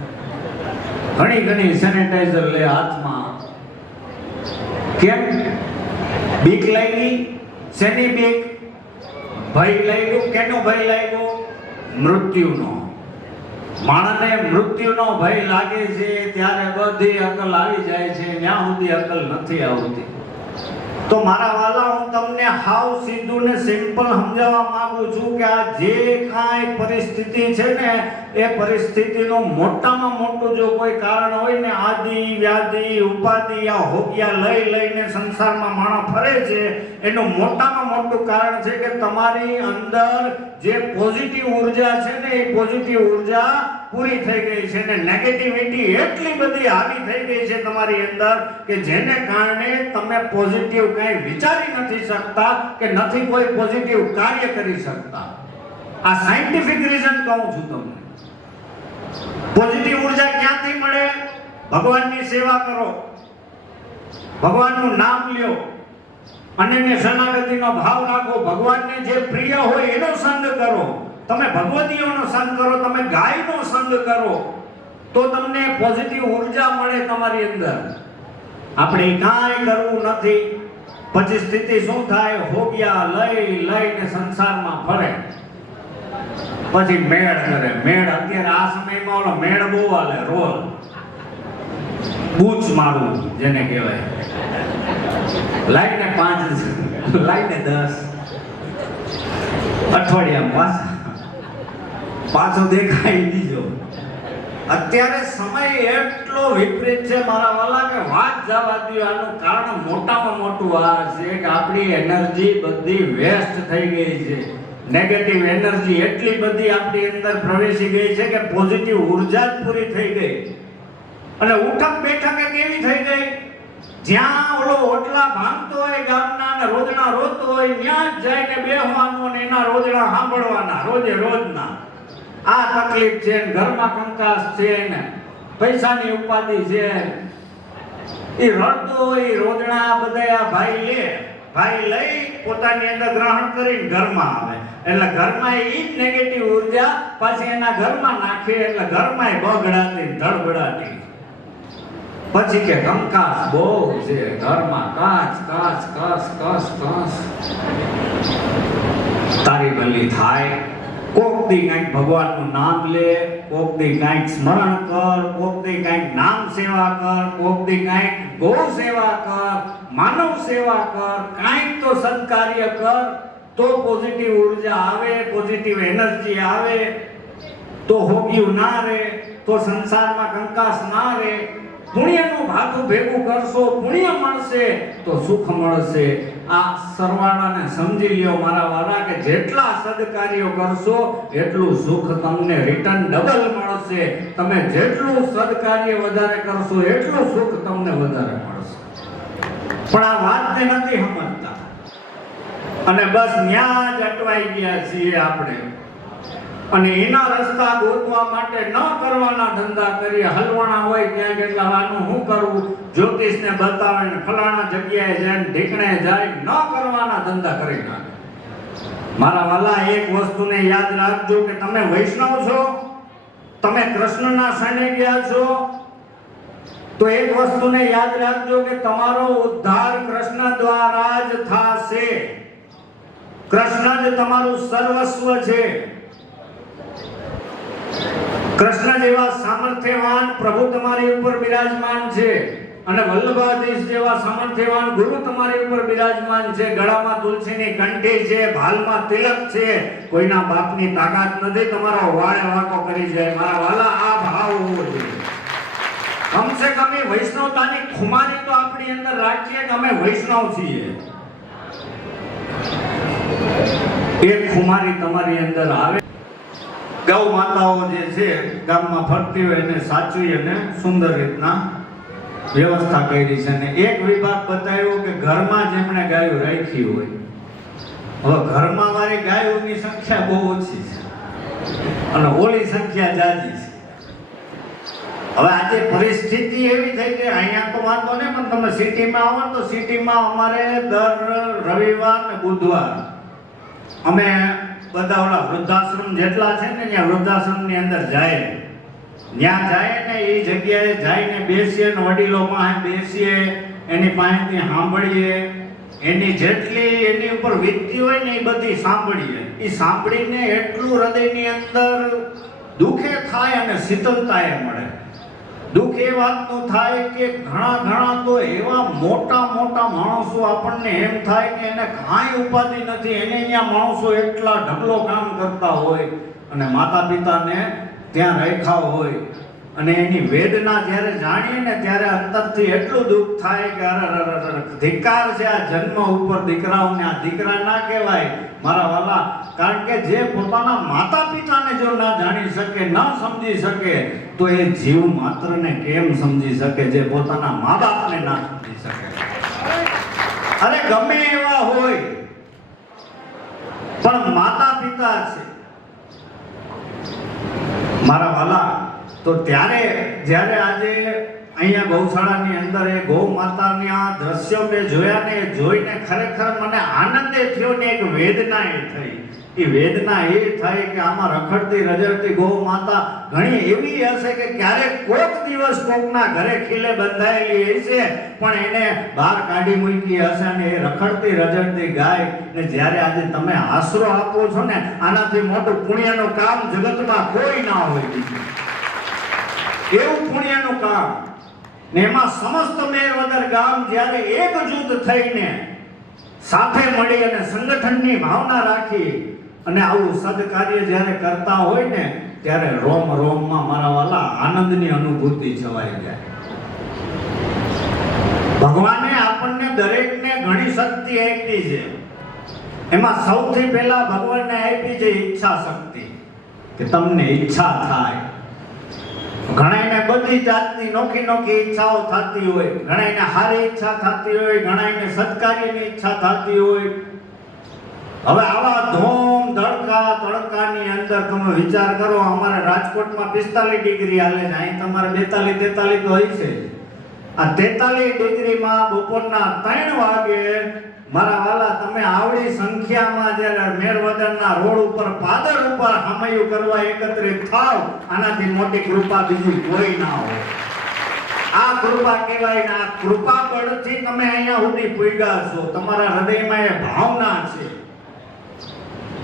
ઘણી સેનેટાઈઝર લે હાથમાં. કેમ? બીક લાગી. શેની બીક? ભય લાગ્યો. કેનો ભય લાગ્યો? મૃત્યુનો. માણસને મૃત્યુનો ભય લાગે છે ત્યારે બધી અકલ આવી જાય છે. ત્યાં સુધી અકલ નથી આવતી. તો મારા વાલા, હું તમને હાવ સીધું ને સિમ્પલ સમજાવવા માંગુ છું કે આ જે કાંઈ પરિસ્થિતિ છે ને એ પરિસ્થિતિનું મોટામાં મોટું જો કોઈ કારણ હોય ને, આદિ વ્યાધિ ઉપાધિ આ હોગિયા લઈને સંસારમાં માણસ ફરે છે, એનું મોટામાં મોટું કારણ છે કે તમારી અંદર જે પોઝિટિવ ઉર્જા છે ને એ પોઝિટિવ ઉર્જા પૂરી થઈ ગઈ છે ને નેગેટિવિટી એટલી બધી હાવી થઈ ગઈ છે તમારી અંદર કે જેને કારણે તમે પોઝિટિવ કંઈ વિચારી નથી શકતા કે નથી કોઈ પોઝિટિવ કાર્ય કરી શકતા. આ સાયન્ટિફિક રીઝન કહું છું તમને. પોઝિટિવ ઉર્જા ક્યાંથી મળે? ભગવાનની સેવા કરો, ભગવાનનું નામ લ્યો, અન્યને શરણાગતિનો ભાવ રાખો, ભગવાનને જે પ્રિય હોય એનો સંગ કરો. તમે ભગવતીઓનો સંગ કરો, તમે ગાયનો સંગ કરો તો તમને પોઝિટિવ ઉર્જા મળે તમારી અંદર. આપણે કાંઈ કરવું નથી. પછી સ્થિતિ શું થાય? હોગિયા લઈને સંસારમાં ફરે. પછી મેળ કરે. મેળ અત્યારે આ સમયમાં ઓલો મેળ બહુ હાલે. રોલ બૂચ મારું જેને કહેવાય. લાઈને 5, લાઈને 10, અઠવાડિયામાં પાછો દેખાઈ દીજો. અત્યારે સમય એટલો વિપરીત છે મારા વાલા કે વાત જવા દો. આનું કારણ મોટામાં મોટું આ છે કે આપણી એનર્જી બધી વેસ્ટ થઈ ગઈ છે. નેગેટિવ એનર્જી એટલી બધી આપણી અંદર પ્રવેશી ગઈ છે કે પોઝિટિવ ઉર્જા જ પૂરી થઈ ગઈ. અને ઉઠક બેઠક કેવી થઈ ગઈ? જ્યાં ઓલો ઓટલા ભાંગતો હોય ગામના ને રોજના રોતો હોય ત્યાં જ જઈને બેહવાનું ને એના રોજના સાંભળવાના રોજના. આ તકલીફ છે, ઘરમાં કંકાસ છે ને પૈસાની ઉપાધિ છે. એ રડતો હોય રોજણા બધા ભાઈ લઈ પોતાની અંદર ગ્રહણ કરીને ઘરમાં આવે. એટલે ઘરમાં એ જ નેગેટિવ ઉર્જા પાછી એના ઘરમાં નાખે એટલે ઘરમાં બગડાતી ધડબડાતી. પછી કે કંકાસ બહુ છે ઘરમાં, કાચ. તારી ભલી થાય. કોક દી કંઈક ભગવાનનું નામ લે, કોક દી કંઈક સ્મરણ કર, કોક દી કંઈક નામ સેવા કર, કોક દી કંઈક ગૌ સેવા કર, માનવ સેવા કર, કંઈક તો સત્કાર્ય કર. તો પોઝિટિવ ઉર્જા આવે, પોઝિટિવ એનર્જી આવે, તો હોગ્યું ના રહે, તો સંસારમાં કંકાસ ના રહે. પુણ્યનું ભાથું ભેગું કરશો, પુણ્ય મળશે તો સુખ મળશે. આ સરવાળાને સમજી લ્યો મારા વાલા કે જેટલા સદકાર્યો કરશો એટલું સુખ તમને રિટર્ન ડબલ મળશે. તમે જેટલું સદકાર્ય વધારે કરશો એટલું સુખ તમને વધારે મળશે. પણ આ વાતને નથી સમજતા અને બસ ન્યા જ અટવાઈ ગયા છીએ આપણે. અને એના રસ્તા ગોતવા માટે ન કરવાના ધંધા કરીએ. હલવાણા હોય ત્યાં કેટલા વાનું શું કરવું, જ્યોતિષને બતાવે ને ફલાણા જગ્યાએ જાય ઢીકણે જાય, ન કરવાના ધંધા કરી નાખે. મારા વાલા, એક વસ્તુને યાદ રાખજો કે તમે વૈષ્ણવ છો, તમે કૃષ્ણના શરણે ગયા છો, તો એક વસ્તુને યાદ રાખજો કે તમારો ઉદ્ધાર કૃષ્ણ દ્વારા જ થશે. કૃષ્ણ જ તમારું સર્વસ્વ છે. કૃષ્ણ જેવા સામર્થ્યવાન પ્રભુ તમારી ઉપર બિરાજમાન છે અને વલ્લભાધીશ જેવા સામર્થ્યવાન ગુરુ તમારી ઉપર બિરાજમાન છે. ગળામાં તુલસીની કંઠી છે, ભાલમાં તિલક છે. કોઈના બાપની તાકાત નથી તમારો વાળે વાકો કરી જાય. મારા વાલા, આ ભાવ હોવો જોઈએ. કમસે કમ વૈષ્ણવતાની ખુમારી તો આપણી અંદર રાખીએ કે અમે વૈષ્ણવ છીએ. એક ખુમારી તમારી અંદર આવે. ગૌ માતાઓ જે છે ગામમાં ફરતી હોય એને સાચવી અને સુંદર રીતના વ્યવસ્થા કરી છે. અને એક વિભાગ બતાવ્યો કે ઘરમાં જેમણે ગાયો રાખી હોય, હવે ઘરમાં વાળી ગાયોની સંખ્યા બહુ ઓછી છે અને ઓલી સંખ્યા જાજી છે. હવે આજે પરિસ્થિતિ એવી થઈ કે અહીંયા તો વાંધો નહીં, પણ તમે સિટીમાં આવો તો સિટીમાં અમારે દર રવિવાર ને બુધવાર અમે બધા ઓલા વૃદ્ધાશ્રમ જેટલા છે ને ત્યાં વૃદ્ધાશ્રમની અંદર જાય, ત્યાં જાય ને એ જગ્યાએ જઈને બેસીએ ને વડીલો પાસે બેસીએ, એની પાસેથી સાંભળીએ, એની જેટલી એની ઉપર વીતતી હોય ને એ બધી સાંભળીએ. એ સાંભળીને એટલું હૃદયની અંદર દુઃખે થાય અને શીતળતા એ મળે. દુઃખ એ વાતનું થાય કે ઘણા તો એવા મોટા માણસો આપણને એમ થાય કે એને કાંઈ ઉપાધિ નથી, એને અહીંયા માણસો એટલા ઢગલો કામ કરતા હોય અને માતા પિતાને ત્યાં રાખ્યા હોય અને એની વેદના જ્યારે જાણીએ ને ત્યારે અંતરથી એટલું દુઃખ થાય કે અરે ધિક્કાર છે આ જન્મ ઉપર દીકરાઓને. આ દીકરા ના કહેવાય મારા વાલા, કારણ કે જે પોતાના માતા પિતાને જો ના જાણી શકે, ન સમજી શકે, તો એ જીવ માત્રને કેમ સમજી શકે જે પોતાના મા બાપને ના સમજી શકે. અરે ગમે એવા હોય પણ માતા પિતા છે મારા વાલા. તો ત્યારે જ્યારે આજે અહીંયા ગૌશાળાની અંદર એ ગૌ માતાની આ દ્રશ્યો મેં જોયા ને, જોઈને ખરેખર મને આનંદ એ થયો ને એક વેદના એ થઈ. એ વેદના એ થાય કે આમાં રખડતી રજડતી ગૌ માતા ઘણી એવી હશે કે ક્યારેક કોઈક દિવસ કોકના ઘરે ખીલે બંધાયેલી હશે, પણ એને બહાર કાઢી મૂકી હશે અને એ રખડતી રજડતી ગાય ને જ્યારે આજે તમે આશરો આપો છો ને, આનાથી મોટું પુણ્યનું કામ જગતમાં કોઈ ના હોય. એવું પુણ્યનું કામ ને એમાં સમસ્ત મેરવદર ગામ જ્યારે એકજૂથ થઈને સાથે મળી અને સંગઠનની ભાવના રાખી અને આવું સદકાર્ય જ્યારે કરતા હોય ને, ત્યારે રોમ રોમમાં મારા વાલા આનંદની અનુભૂતિ છવાઈ જાય. ભગવાને આપણને દરેકને ઘણી શક્તિ આપી છે. એમાં સૌથી પહેલા ભગવાનને આપી છે ઈચ્છા શક્તિ, કે તમને ઈચ્છા થાય. ઘણાને બધી જાતની નોખી ઈચ્છાઓ થતી હોય, ઘણાને સારી ઈચ્છા થતી હોય, ઘણાને સત્કાર્યની ઈચ્છા થતી હોય. હવે આવા ધોમ તડકાની અંદર તમે વિચાર કરો, અમારે રાજકોટમાં 45 ડિગ્રી હાલે છે, અહીં તમારે 42-43 તો હોય છે. આ 43 ડિગ્રીમાં બપોરના 3 વાગે મારા વાલા તમે આવડી સંખ્યામાં જ્યારે મેરવદરના રોડ ઉપર પાદર ઉપર હમૈયું કરવા એકત્રિત થાવ, આનાથી મોટી કૃપા બીજી કોઈ ના હોય. આ કૃપા કહેવાય ને. આ કૃપા બળથી તમે અહીંયા સુધી પહોંચ્યા છો, તમારા હૃદયમાં એ ભાવના છે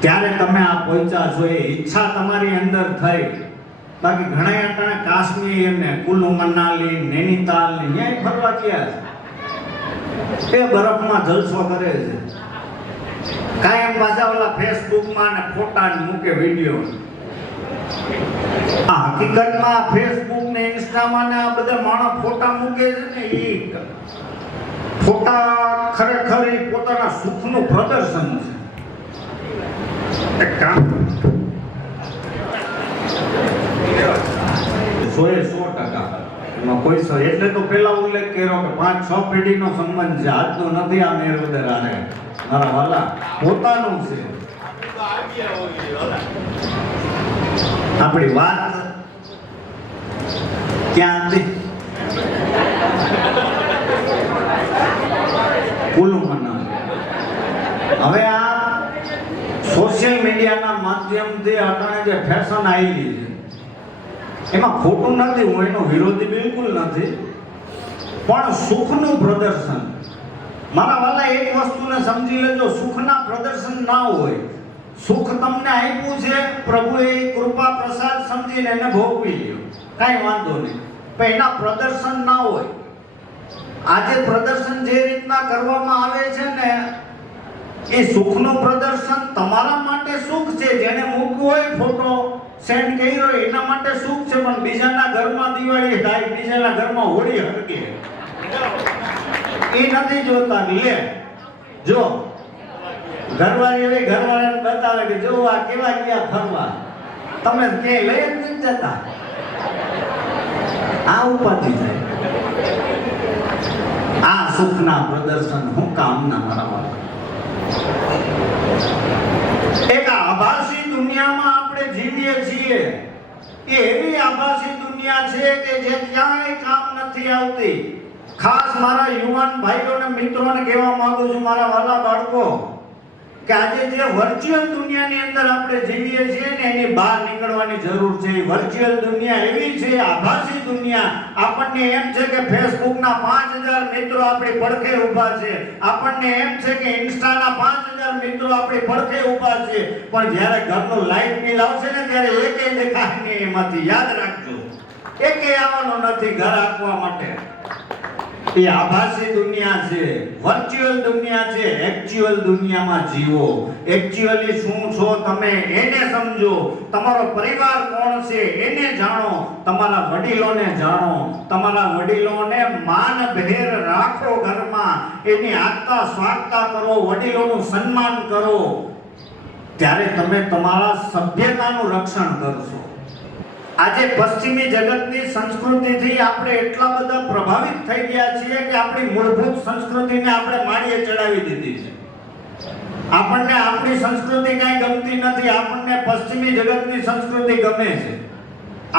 ત્યારે તમે આ પહોંચ્યા છો. એ ઈચ્છા તમારી અંદર થઈ. બાકી ઘણા અટાણે કાશ્મીર ને કુલ્લુ મનાલી નૈનીતાલ ને ન્યાય ફરવા ગયા છે, એ બરફમાં જલસો કરે છે. કાયમ પાછા ઓલા ફેસબુકમાં ને ફોટા મૂકે, વિડીયો. હકીકતમાં ફેસબુક ને ઇન્સ્ટામાં ને આ બધા માણસ ફોટા મૂકે છે ને એ ફોટા ખરેખર એ પોતાના સુખનું પ્રદર્શન છે. એક કામ 100% એમાં કોઈ એટલે તો પેલા ઉલ્લેખ કર્યો કે 5-6 પેઢીનો સંબંધ છે, આજનો નથી. આ મેરવદર આને મારા વાલા પોતાનું છે. આપણી વાત ક્યાં હતી? કુલુ મનાલી. હવે આ સોશિયલ મીડિયાના માધ્યમથી અટાણે જે ફેશન આવી છે એમાં ખોટું નથી, હું એનો વિરોધી બિલકુલ નથી, પણ સુખનું પ્રદર્શન. મારા વાલા એક વસ્તુને સમજી લેજો, સુખના પ્રદર્શન ના હોય. સુખ તમને આપ્યું છે પ્રભુએ કૃપા પ્રસાદ સમજીને એને ભોગવી લ્યો, કાંઈ વાંધો નહીં, પણ એના પ્રદર્શન ના હોય. આજે પ્રદર્શન જે રીતના કરવામાં આવે છે ને એ સુખનું પ્રદર્શન તમારા માટે સુખ છે, જેને મૂકવું હોય ફોટો સેન્ડ કર્યો એના માટે સુખ છે, પણ બીજાના ઘરમાં દિવાળી થાય, બીજાના ઘરમાં હોળી હરકે એ નથી જોતા. લે જો ઘરવાળી ઘરવાળાને બતાવે કે જો આ કેવા ગયા ફરવા, તમે કે લઈ જ નથી જતા. આ ઉપાધિ થાય. આ સુખના પ્રદર્શન હું કામના મારા વાળા. એક આભાસી દુનિયામાં આપણે જીવીએ છીએ. એ એવી આભાસી દુનિયા છે કે જે ક્યાંય કામ નથી આવતી. ખાસ મારા યુવાન ભાઈઓને મિત્રોને કહેવા માંગુ છું, મારા વાલા બાળકો, કે આજે જે વર્ચ્યુઅલ દુનિયાની અંદર આપણે જીવીએ છીએ ને એની બહાર નીકળવાની જરૂર છે. વર્ચ્યુઅલ દુનિયા એવી છે, આભાસી દુનિયા. આપણને એમ છે કે ફેસબુકના 5000 મિત્રો આપણી પડખે ઊભા છે, આપણને એમ છે કે ઇન્સ્ટાના 5000 મિત્રો આપણી પડખે ઊભા છે, પણ જ્યારે ઘરનું લાઈટ બિલ આવશે ને ત્યારે એકે દેખાય નહીં એમાંથી. યાદ રાખજો, એકે આવવાનો નથી ઘર આપવા માટે. એ આભાસી દુનિયા છે, વર્ચ્યુઅલ દુનિયા છે. એક્ચ્યુઅલ દુનિયામાં જીવો. એક્ચ્યુઅલી શું છો તમે એને સમજો. તમારો પરિવાર કોણ છે એને જાણો. તમારા વડીલોને જાણો. તમારા વડીલોને માનભેર રાખો ઘરમાં. એની આગતા સ્વાગતા કરો, વડીલોનું સન્માન કરો. ત્યારે તમે તમારા સભ્યતાનું રક્ષણ કરશો. આજે પશ્ચિમી જગતની સંસ્કૃતિથી આપણે એટલા બધા પ્રભાવિત થઈ ગયા છીએ કે આપણી મૂળભૂત સંસ્કૃતિને આપણે માળીએ ચડાવી દીધી છે. આપણને આપણી સંસ્કૃતિ કાંઈ ગમતી નથી, આપણને પશ્ચિમી જગતની સંસ્કૃતિ ગમે છે.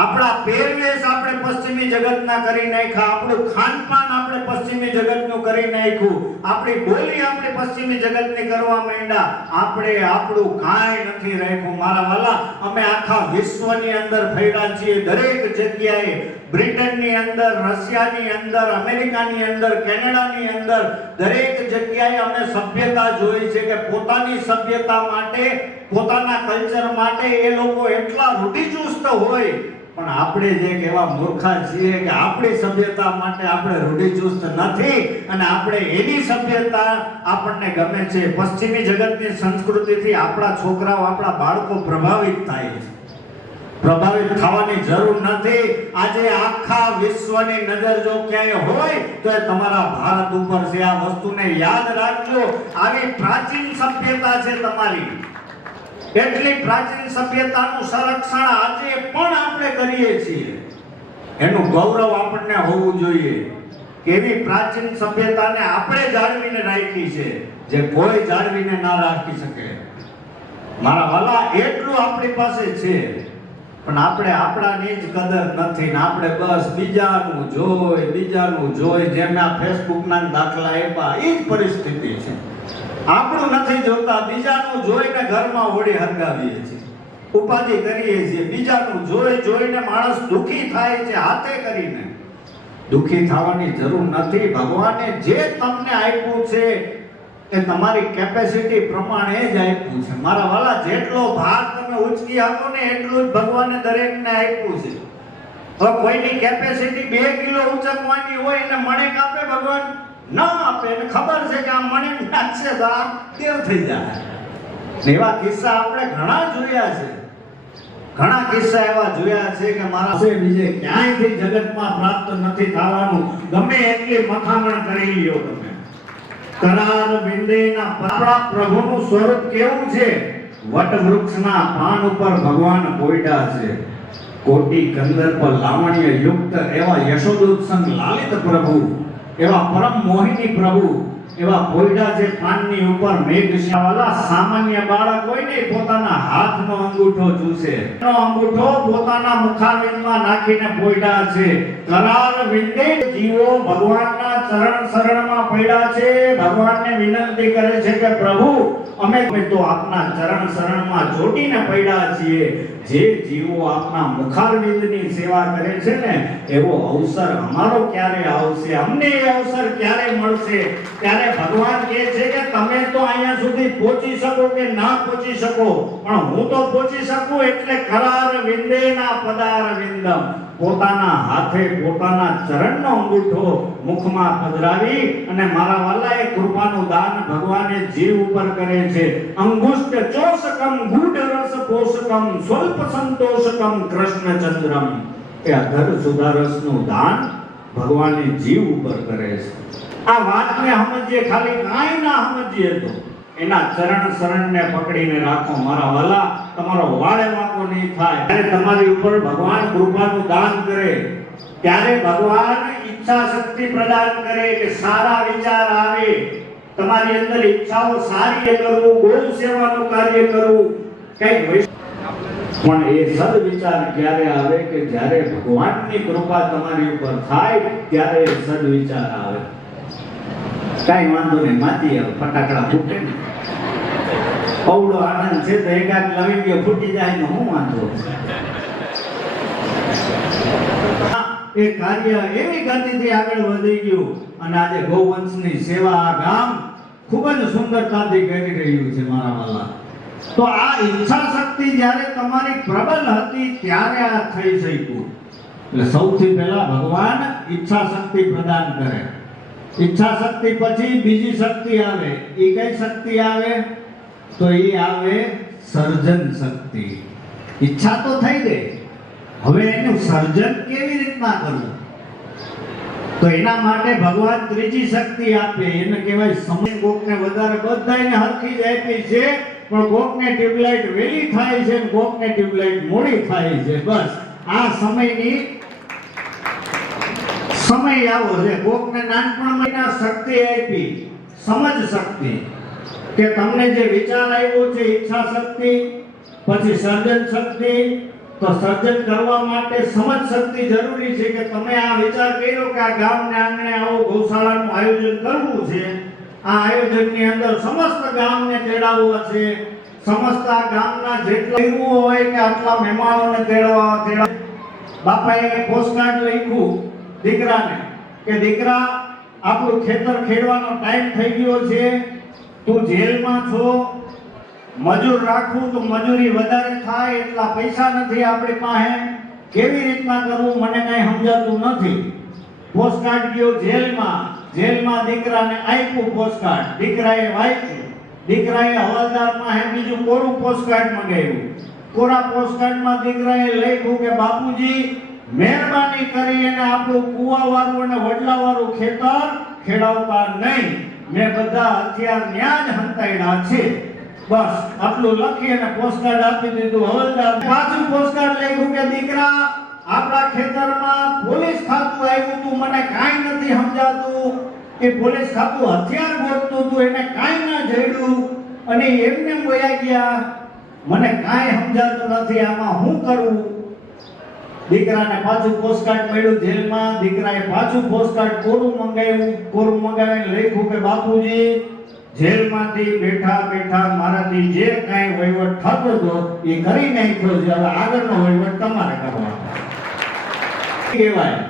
આપણા પહેરવેશ આપણે પશ્ચિમી જગતના કરી નાખ્યા, આપણું ખાનપાન આપણે પશ્ચિમી જગતનું કરી નાખ્યું, આપણી બોલી આપણે પશ્ચિમી જગતની કરવા માંડ્યા. આપણે આપણું કાંઈ નથી રાખ્યું મારા વાલા. અમે આખા વિશ્વની અંદર ફર્યા છીએ, દરેક જગ્યાએ, બ્રિટનની અંદર, રશિયાની અંદર, અમેરિકાની અંદર, કેનેડાની અંદર, દરેક જગ્યાએ અમે સભ્યતા જોઈ છે કે પોતાની સભ્યતા માટે, પોતાના કલ્ચર માટે એ લોકો એટલા રૂઢિચુસ્ત હોય, પણ આપણે જે કેવા મૂર્ખા છીએ કે આપણી સભ્યતા માટે આપણે રૂઢિચુસ્ત નથી અને આપણે એની સભ્યતા આપણને ગમે છે. પશ્ચિમી જગતની સંસ્કૃતિથી આપણા છોકરાઓ, આપણા બાળકો પ્રભાવિત થાય છે. પ્રભાવિત થવાની જરૂર નથી. આજે આખા વિશ્વની નજર જો ક્યાંય હોય તો એ તમારા ભારત ઉપર છે. આ વસ્તુને યાદ રાખજો. આવી પ્રાચીન સભ્યતા છે તમારી. એટલી પ્રાચીન સભ્યતાનું સંરક્ષણ આજે પણ આપણે કરીએ છીએ. એનું ગૌરવ આપણને હોવું જોઈએ. કેવી પ્રાચીન સભ્યતાને આપણે જાળવીને રાખી છે, જે કોઈ જાળવીને ના રાખી શકે. મારા વાલા, એટલું આપણી પાસે છે, પણ આપણે આપણાની જ કદર નથી ને આપણે બસ બીજાનું જોઈ જેમ આ ફેસબુકના દાખલા આપ્યા એ જ પરિસ્થિતિ છે. આપણું નથી જોતા, બીજાનું જોઈને ઘરમાં હોળી હરગાવીએ છીએ, ઉપાધિ કરીએ છીએ. બીજાનું જોઈને માણસ દુખી થાય છે. હાથે કરીને દુખી થવાની જરૂર નથી. ભગવાને જે તમને આપ્યું છે એ તમારી કેપેસિટી પ્રમાણે જ આપ્યું છે મારા વાલા. જેટલો ભાર તમે ઉચકી શકો ને એટલું જ ભગવાને દરેકને આપ્યું છે. હવે કોઈની કેપેસિટી 2 કિલો ઉચકવાની હોય એને મણેક આપે ભગવાન? ના આપે. એને ખબર છે કે આ મણેક નાખશે તો આ દેવ થઈ જાય. એવા કિસ્સા આપણે ઘણા જોયા છે. ઘણા કિસ્સા એવા જોયા છે કે મારા પાસે બીજે ક્યાંયથી જગતમાં પ્રાપ્ત નથી થવાનું, ગમે એટલી મથામણ કરી લ્યો તમે. કરાર વિંદેના આપણા પ્રભુનું સ્વરૂપ કેવું છે? વટવૃક્ષના પાન ઉપર ભગવાન કોયડા છે. કોટી કંદર્પ લાવણ્ય યુક્ત એવા યશોદોત્સંગ લાલિત પ્રભુ, એવા પરમ મોહિની પ્રભુ, એવા કોયડા જે પાનની ઉપર મેઘશ્યામલા. સામાન્ય બાળક હોય ને પોતાના હાથનો અંગૂઠો ચૂસે, એનો અંગૂઠો પોતાના મુખારવિંદમાં નાખીને કોયડા છે. કરાર વિંદે જીવો ભગવાનના ચરણ શરણમાં પડ્યા છે. ભગવાનને વિનંતી કરે છે કે પ્રભુ અમે તો આપના ચરણ શરણમાં ચોટીને પડ્યા છીએ. જે જીવો આપના મુખારવિંદની સેવા કરે છે ને, એવો અવસર અમારો ક્યારે આવશે? અમને એ અવસર ક્યારે મળશે? ત્યારે ભગવાન કહે છે કે તમે તો અહીંયા સુધી પહોંચી શકો કે ના પહોંચી શકો, પણ હું તો પહોંચી શકું. એટલે કરાર વિંદેના પદાર વિંદમ, પોતાના હાથે પોતાના ચરણનો અંગૂઠો મુખમાં પધરાવી અને મારા વાલાએ કૃપાનું દાન ભગવાને જીવ ઉપર કરે છે. અંગુષ્ટ ચોષકમ ગૂઢ રસ પોષકમ સ્વલ્પ સંતોષકમ કૃષ્ણચંદ્રમ, એ અધર સુધારસનું દાન ભગવાને જીવ ઉપર કરે છે. આ વાતને સમજીએ, ખાલી કાંઈ ના સમજીએ તો એના ચરણ શરણને પકડીને રાખો મારા વાલા, તમારો વાળે વાંકો નહીં થાય. ત્યારે તમારી ઉપર ભગવાન કૃપાનું દાન કરે, ત્યારે ભગવાન ઈચ્છા શક્તિ પ્રદાન કરે કે સારા વિચાર આવે તમારી અંદર, ઈચ્છાઓ સારી કરવું, ગૌ સેવાનું કાર્ય કરવું, કઈ. પણ એ સદવિચાર ક્યારે આવે કે જ્યારે ભગવાનની કૃપા તમારી ઉપર થાય ત્યારે સદવિચાર આવે. કાઈ વાંધો નહીં, માતી આવે, ફટાકડા ફૂટે ને, અવળો આનંદ છે તો એકાદ લવિંગીઓ ફૂટી જાય ને હું વાંધો. એ કાર્ય એવી ગતિથી આગળ વધી ગયું અને આજે ગૌવંશની સેવા આ ગામ ખૂબ જ સુંદરતાથી કરી રહ્યું છે મારા વાલા. તો આ ઈચ્છા શક્તિ જ્યારે તમારી પ્રબળ હતી ત્યારે આ થઈ શક્યું. એટલે સૌથી પહેલા ભગવાન ઈચ્છા શક્તિ પ્રદાન કરે. ઈચ્છા શક્તિ પછી બીજી શક્તિ આવે. એ કઈ શક્તિ આવે? તો એ આવે સર્જન શક્તિ. ઈચ્છા તો થઈ ગઈ, હવે એનું સર્જન કેવી રીતના કરવું? તો એના માટે ભગવાન ત્રીજી શક્તિ આપે, એને કહેવાય સમય. કોકને વધારે, બધાને હરખી જ આપી છે, પણ કોકને ટ્યુબલાઇટ વેલી થાય છે, કોકને ટ્યુબલાઇટ મોડી થાય છે. બસ આ સમયની સમય આવો છે. કોકને નાનપણમાં શક્તિ આપી, સમજ શક્તિ, કે તમને જે વિચાર આવ્યો છે, ઈચ્છા શક્તિ, પછી સર્જન શક્તિ. તો સર્જન કરવા માટે સમજ શક્તિ જરૂરી છે કે તમે આ વિચાર કર્યો કે આ ગામને આંગણે આવો ગૌશાળાનું આયોજન કરવું છે. આ આયોજનની અંદર સમસ્ત ગામને તેડાવવા છે, સમસ્ત આ ગામના જેટલા એવું હોય કે આટલા મહેમાનોને તેડાવવા. બાપાએ પોસ્ટકાર્ડ લખ્યું દીકરાને કે દીકરા આપણું ખેતર ખેડવાનો ટાઈમ થઈ ગયો છે, તું જેલમાં છો, મજૂર રાખવું તો મજૂરી વધારે થાય, એટલા પૈસા નથી આપણી પાસે, કેવી રીતના કરવું મને કઈ સમજાતું નથી. પોસ્ટકાર્ડ ગયો જેલમાં. જેલમાં દીકરાને આપ્યું પોસ્ટકાર્ડ, દીકરાએ વાંચ્યું. દીકરાએ હવાલદારમાં બીજું કોરું પોસ્ટકાર્ડ મંગાવ્યું. કોરા પોસ્ટકાર્ડમાં દીકરાએ લખ્યું કે બાપુજી મહેરબાની કરીને આપણું કુવાવાળું અને વડલાવાળું ખેતર ખેડાવતા નહીં, મેં બધા હથિયાર ન્યા જ હંતાડ્યા છે. બસ આટલું લખી અને પોસ્ટકાર્ડ આપી દીધું. હવાલદાર પાછું પોસ્ટકાર્ડ લખ્યું કે દીકરા આપણા ખેતરમાં પોલીસ ખાતું આવ્યું તું, મને કાંઈ નથી સમજાતું. એ પોલીસ ખાતું હથિયાર ગોતતું હતું, એને કાંઈ ના જડ્યું અને એમને વયા ગયા, મને કાંઈ સમજાતું નથી, આમાં શું કરવું? દીકરાને પાછું પોસ્ટકાર્ડ મળ્યું જેલમાં. દીકરાએ પાછું પોસ્ટકાર્ડ કોરું મંગાવ્યું. કોરું મંગાવીને લખ્યું કે બાપુજી જેલમાંથી બેઠા બેઠા મારાથી જે કાંઈ વહીવટ થતો હતો એ કરી નાખ્યો છે, હવે આગળનો વહીવટ તમારે કરવાનો કહેવાય.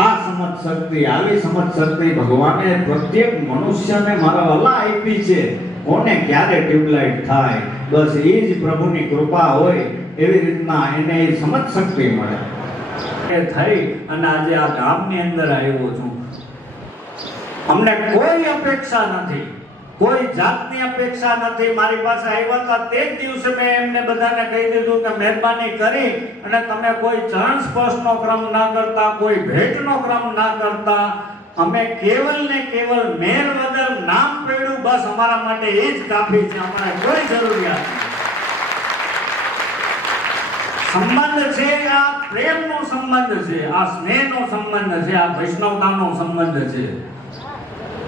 આ સમજ શક્તિ, આવી સમજ શક્તિ ભગવાને પ્રત્યેક મનુષ્યને મારા વાલા આપી છે. કોને ક્યારે ટ્યુબલાઇટ થાય, બસ એ જ પ્રભુની કૃપા હોય. એવી રીતના એને સમજ શક્તિ મળે. એ થઈ અને આજે આ ગામની અંદર આવ્યો છું. અમને કોઈ અપેક્ષા નથી કોઈ જાતની અપેક્ષા નથી. મારી પાસે આવ્યા હતા તે જ દિવસે મેં એમને બધાને કહી દીધું કે મહેરબાની કરી અને તમે કોઈ ચરણ સ્પર્શનો ક્રમ ના કરતા, કોઈ ભેટનો ક્રમ ના કરતા. અમે કેવલ ને કેવલ મેર વગર નામ પડ્યું બસ અમારા માટે એ જ કાફી છે. અમારે કોઈ જરૂરિયાત નથી. સંબંધ છે આ પ્રેમનો સંબંધ છે, આ સ્નેહનો સંબંધ છે, આ વૈષ્ણવતાનો સંબંધ છે.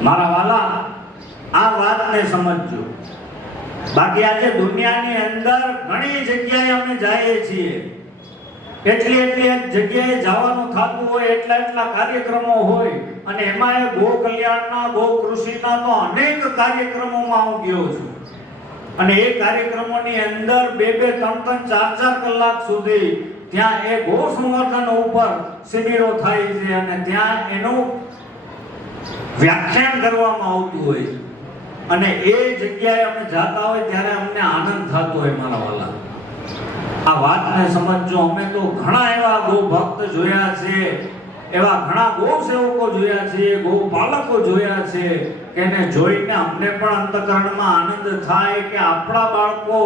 મારા વાલા, આ વાતને સમજજો. બાકી આજે દુનિયાની અંદર ઘણી જગ્યાએ અમે જઈએ છીએ, એટલી જગ્યાએ જવાનું થતું હોય, એટલા કાર્યક્રમો હોય, અને એમાં ગો કલ્યાણના, ગો કૃષિના તો અનેક કાર્યક્રમોમાં હું ગયો છું. અને એ કાર્યક્રમોની અંદર 2-2, 3-3, 4-4 કલાક સુધી ત્યાં એ ગો સંવર્ધન ઉપર શિબિરો થાય છે અને ત્યાં એનું વ્યાખ્યાન કરવામાં આવતું હોય છે. અને એ જગ્યાએ અમે જાતા હોય ત્યારે અમને આનંદ થતો હોય. મારા વાલા, આ વાતને સમજજો. અમે તો ઘણા એવા ગો ભક્ત જોયા છે, એવા ઘણા ગો સેવકો જોયા છે, ગો પાલકો જોયા છે કે એને જોઈને અમને પણ અંતઃકરણમાં આનંદ થાય કે આપણા બાળકો,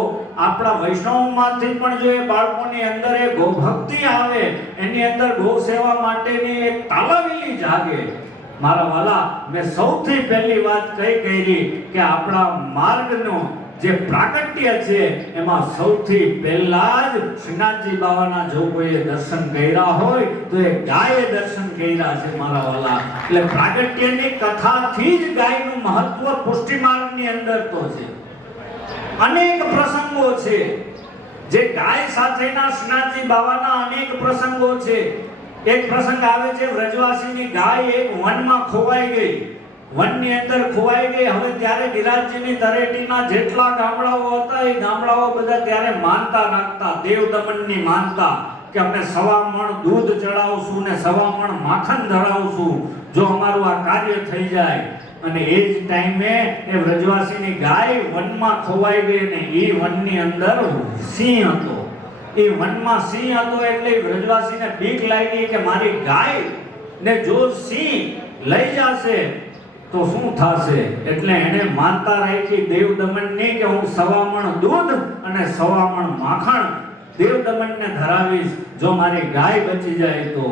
આપણા વૈષ્ણવમાંથી પણ જો એ બાળકોની અંદર એ ગો ભક્તિ આવે, એની અંદર ગો સેવા માટેની એક તાલાવેલી જાગે. મારા વાલા, મેં સૌથી પહેલી વાત કઈ કરી કે આપણા માર્ગનો જે પ્રાગટ્ય છે એમાં સૌથી પહેલા જ શ્રીનાથજી બાવાના જો કોઈએ દર્શન કર્યા હોય તો એ ગાયે દર્શન કર્યા છે. મારા વાલા, એટલે પ્રાગટ્યની કથાથી જ ગાયનું મહત્વ પુષ્ટિ માર્ગની અંદર તો છે. અનેક પ્રસંગો છે જે ગાય સાથેના શ્રીનાથજી બાવાના અનેક પ્રસંગો છે. એક પ્રસંગ આવે છે, વ્રજવાસીની ગાય એક વનમાં ખોવાઈ ગઈ. વનની અંદર ખોવાઈ ગઈ. હવે ત્યારે ગિરાજજીની તળેટીના જેટલા ગામડાઓ હતા એ ગામડાઓ બધા ત્યારે માનતા રાખતા, દેવ દમનની માનતા કે અમે 1.25 મણ દૂધ ચડાવશું ને 1.25 મણ માખણ ધરાવશું જો અમારું આ કાર્ય થઈ જાય. અને એ જ ટાઈમે એ વ્રજવાસીની ગાય વનમાં ખોવાઈ ગઈ અને એ વનની અંદર સિંહ હતો. એ વનમાં સિંહ હતો એટલે વ્રજવાસીને બીક લાગી કે મારી ગાય ને જો સિંહ લઈ જશે તો શું થશે. એટલે એને માનતા રાખી દેવ દમનની કે હું 1.25 મણ દૂધ અને 1.25 મણ માખણ દેવ દમનને ધરાવીશ જો મારી ગાય બચી જાય તો.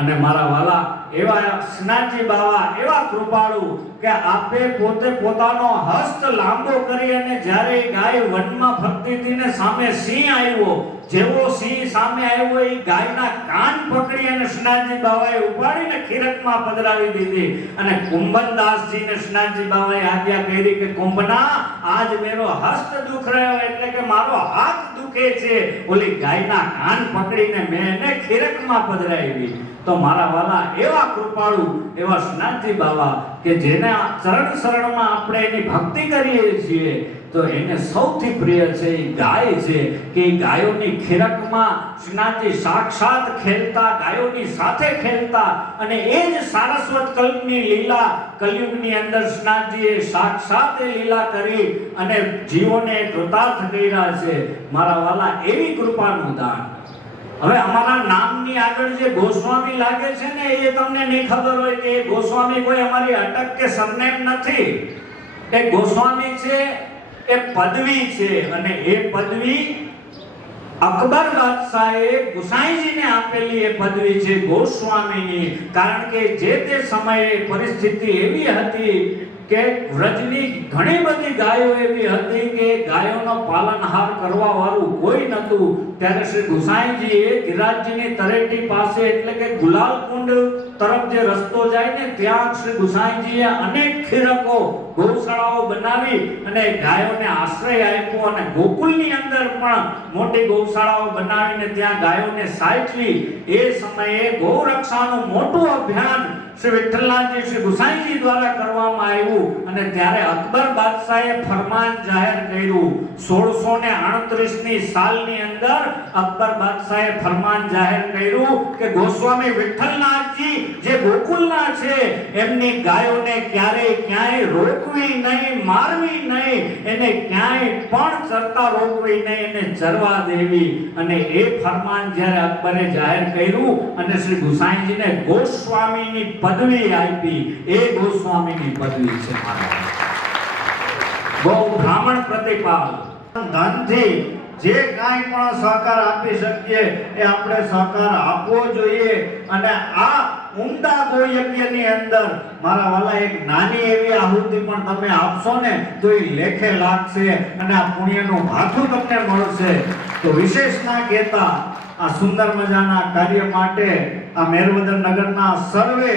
અને મારા વાલા, એવા શ્રીનાથજી બાવા એવા કૃપાળુ કે આપે પોતે પોતાનો હસ્ત લાંબો કરી અને જ્યારે ગાય વનમાં ફરતી હતી ને સામે સિંહ આવ્યો, જેવો સિંહ સામે આવ્યો એ ગાયના કાન પકડી અને શ્રીનાથજી બાવાએ ઉપાડીને ખીરકમાં પધરાવી દીધી. અને કુંભનદાસજીને શ્રીનાથજી બાવાએ આજ્ઞા કરી કે કુંભના, આજ મેરો હસ્ત દુખ રહ્યો એટલે કે મારો હાથ દુખે છે. ઓલી ગાયના કાન પકડીને મેં એને ખીરકમાં પધરાવી. તો મારા વાલા, એવા કૃપાળુ એવા શ્રીનાથજી બાવા કે જેના ચરણ શરણમાં આપણે એની ભક્તિ કરીએ છીએ તો એને સૌથી પ્રિય છે એ ગાય છે કે એ ગાયોની ખીરકમાં શ્રીનાથજી સાક્ષાત ખેલતા, ગાયોની સાથે ખેલતા. અને એ જ સારસ્વત કલ્પની લીલા કલયુગની અંદર શ્રીનાથજીએ સાક્ષાત એ લીલા કરી અને જીવોને કૃતાર્થ કર્યા છે. મારા વાલા, એવી કૃપાનું દાન. હવે અમારા નામની આગળ જે ગોસ્વામી લાગે છે ને એ તમને નહીં ખબર હોય કે એ ગોસ્વામી કોઈ અમારી અટક કે સરનેમ નથી. એ ગોસ્વામી છે, એ પદવી છે. અને એ પદવી અકબર બાદશાહે ગુસાઈજીને આપેલી એ પદવી છે ગોસ્વામીની. કારણ કે જે તે સમયે પરિસ્થિતિ એવી હતી કે વ્રજની ઘણી બધી ગાયો એવી હતી કે ગાયોનો પાલનહાર કરવા વાળું કોઈ નહોતું. ત્યારે શ્રી ગુસાઈજીએ ગિરિરાજજીની તળેટી પાસે એટલે કે ગુલાલ કુંડ તરફ જે રસ્તો જાય ને ત્યાં શ્રી ગુસાઈજીએ અનેક ખીરકો, ગૌશાળાઓ બનાવી અને ગાયોને આશ્રય આપ્યો. અને ગોકુલની અંદર પણ મોટી ગૌશાળાઓ બનાવીને ત્યાં ગાયોને સાચવી. એ સમયે ગૌરક્ષાનું મોટું અભિયાન શ્રી વિઠ્ઠલનાથજી શ્રી ગુસાઈજી દ્વારા કરવામાં આવ્યું. અને ત્યારે અકબર બાદશાહે ફરમાન જાહેર કર્યું. 1638ની સાલની અંદર અકબર બાદશાહે ફરમાન જાહેર કર્યું કે ગોસ્વામી વિઠ્ઠલનાથજી જે ગોકુલના છે એમની ગાયોને ક્યાંય રોકવી નહીં, મારવી નહીં, એને ક્યાંય પણ ચરતા રોકવી નહીં, એને ચરવા દેવી. અને એ ફરમાન જ્યારે અકબરે જાહેર કર્યું અને શ્રી ગુસાઈજીને ગોસ્વામીની પદવી આપી. એ ગોસ્વામીની પદવી છે. બહુ બ્રાહ્મણ પ્રતિપાલ ધનથી જે કાંઈ પણ સહકાર આપી શકીએ એ આપણે સહકાર આપવો જોઈએ અને આ ઉમદા ગોયજ્ઞની અંદર મારા વાલા એક નાની એવી આહુતિ પણ તમે આપશો ને તો એ લેખે લાગશે અને આ પુણ્યનું ભાથું તમને મળશે. તો વિશેષ ના કહેતા આ સુંદર મજાના કાર્ય માટે આ મેરવદર નગરના સર્વે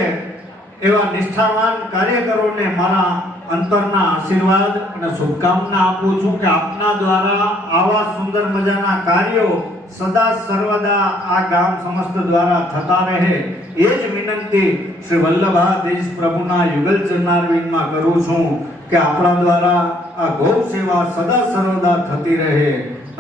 એવા નિષ્ઠાવાન કાર્યકરોને મારા અંતરના આશીર્વાદ અને શુભકામના આપું છું કે આપના દ્વારા આવા સુંદર મજાના કાર્યો સદા સર્વદા આ ગામ સમસ્ત દ્વારા થતા રહે એ જ વિનંતી શ્રી વલ્લભાધીશ પ્રભુના યુગલ ચરણારવિંદમાં કરું છું કે આપણા દ્વારા આ ગૌ સેવા સદા સર્વદા થતી રહે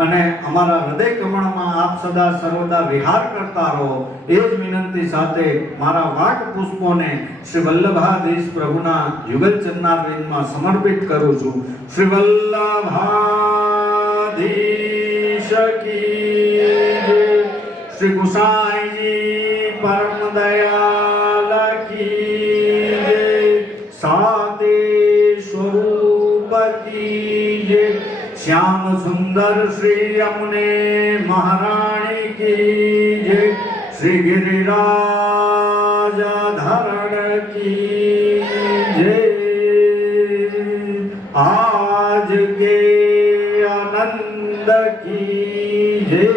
અને અમારા હૃદય કમળમાં આપ સદા સર્વદા વિહાર કરતા રહો એ જ વિનંતી સાથે મારા વાટ પુષ્પોને શ્રી વલ્લભાધીશ પ્રભુના યુગલ ચરણારવિંદમાં સમર્પિત કરું છું. શ્રી વલ્લભાધીશ કી જય. શ્રી ગુસાઈજી પરમ દયાલ કી જય. સાતે સ્વરૂપ કી જય. श्याम सुंदर श्री यमुने महारानी की जय. श्री गिरिराज धरण की जय. आज के आनंद की जय.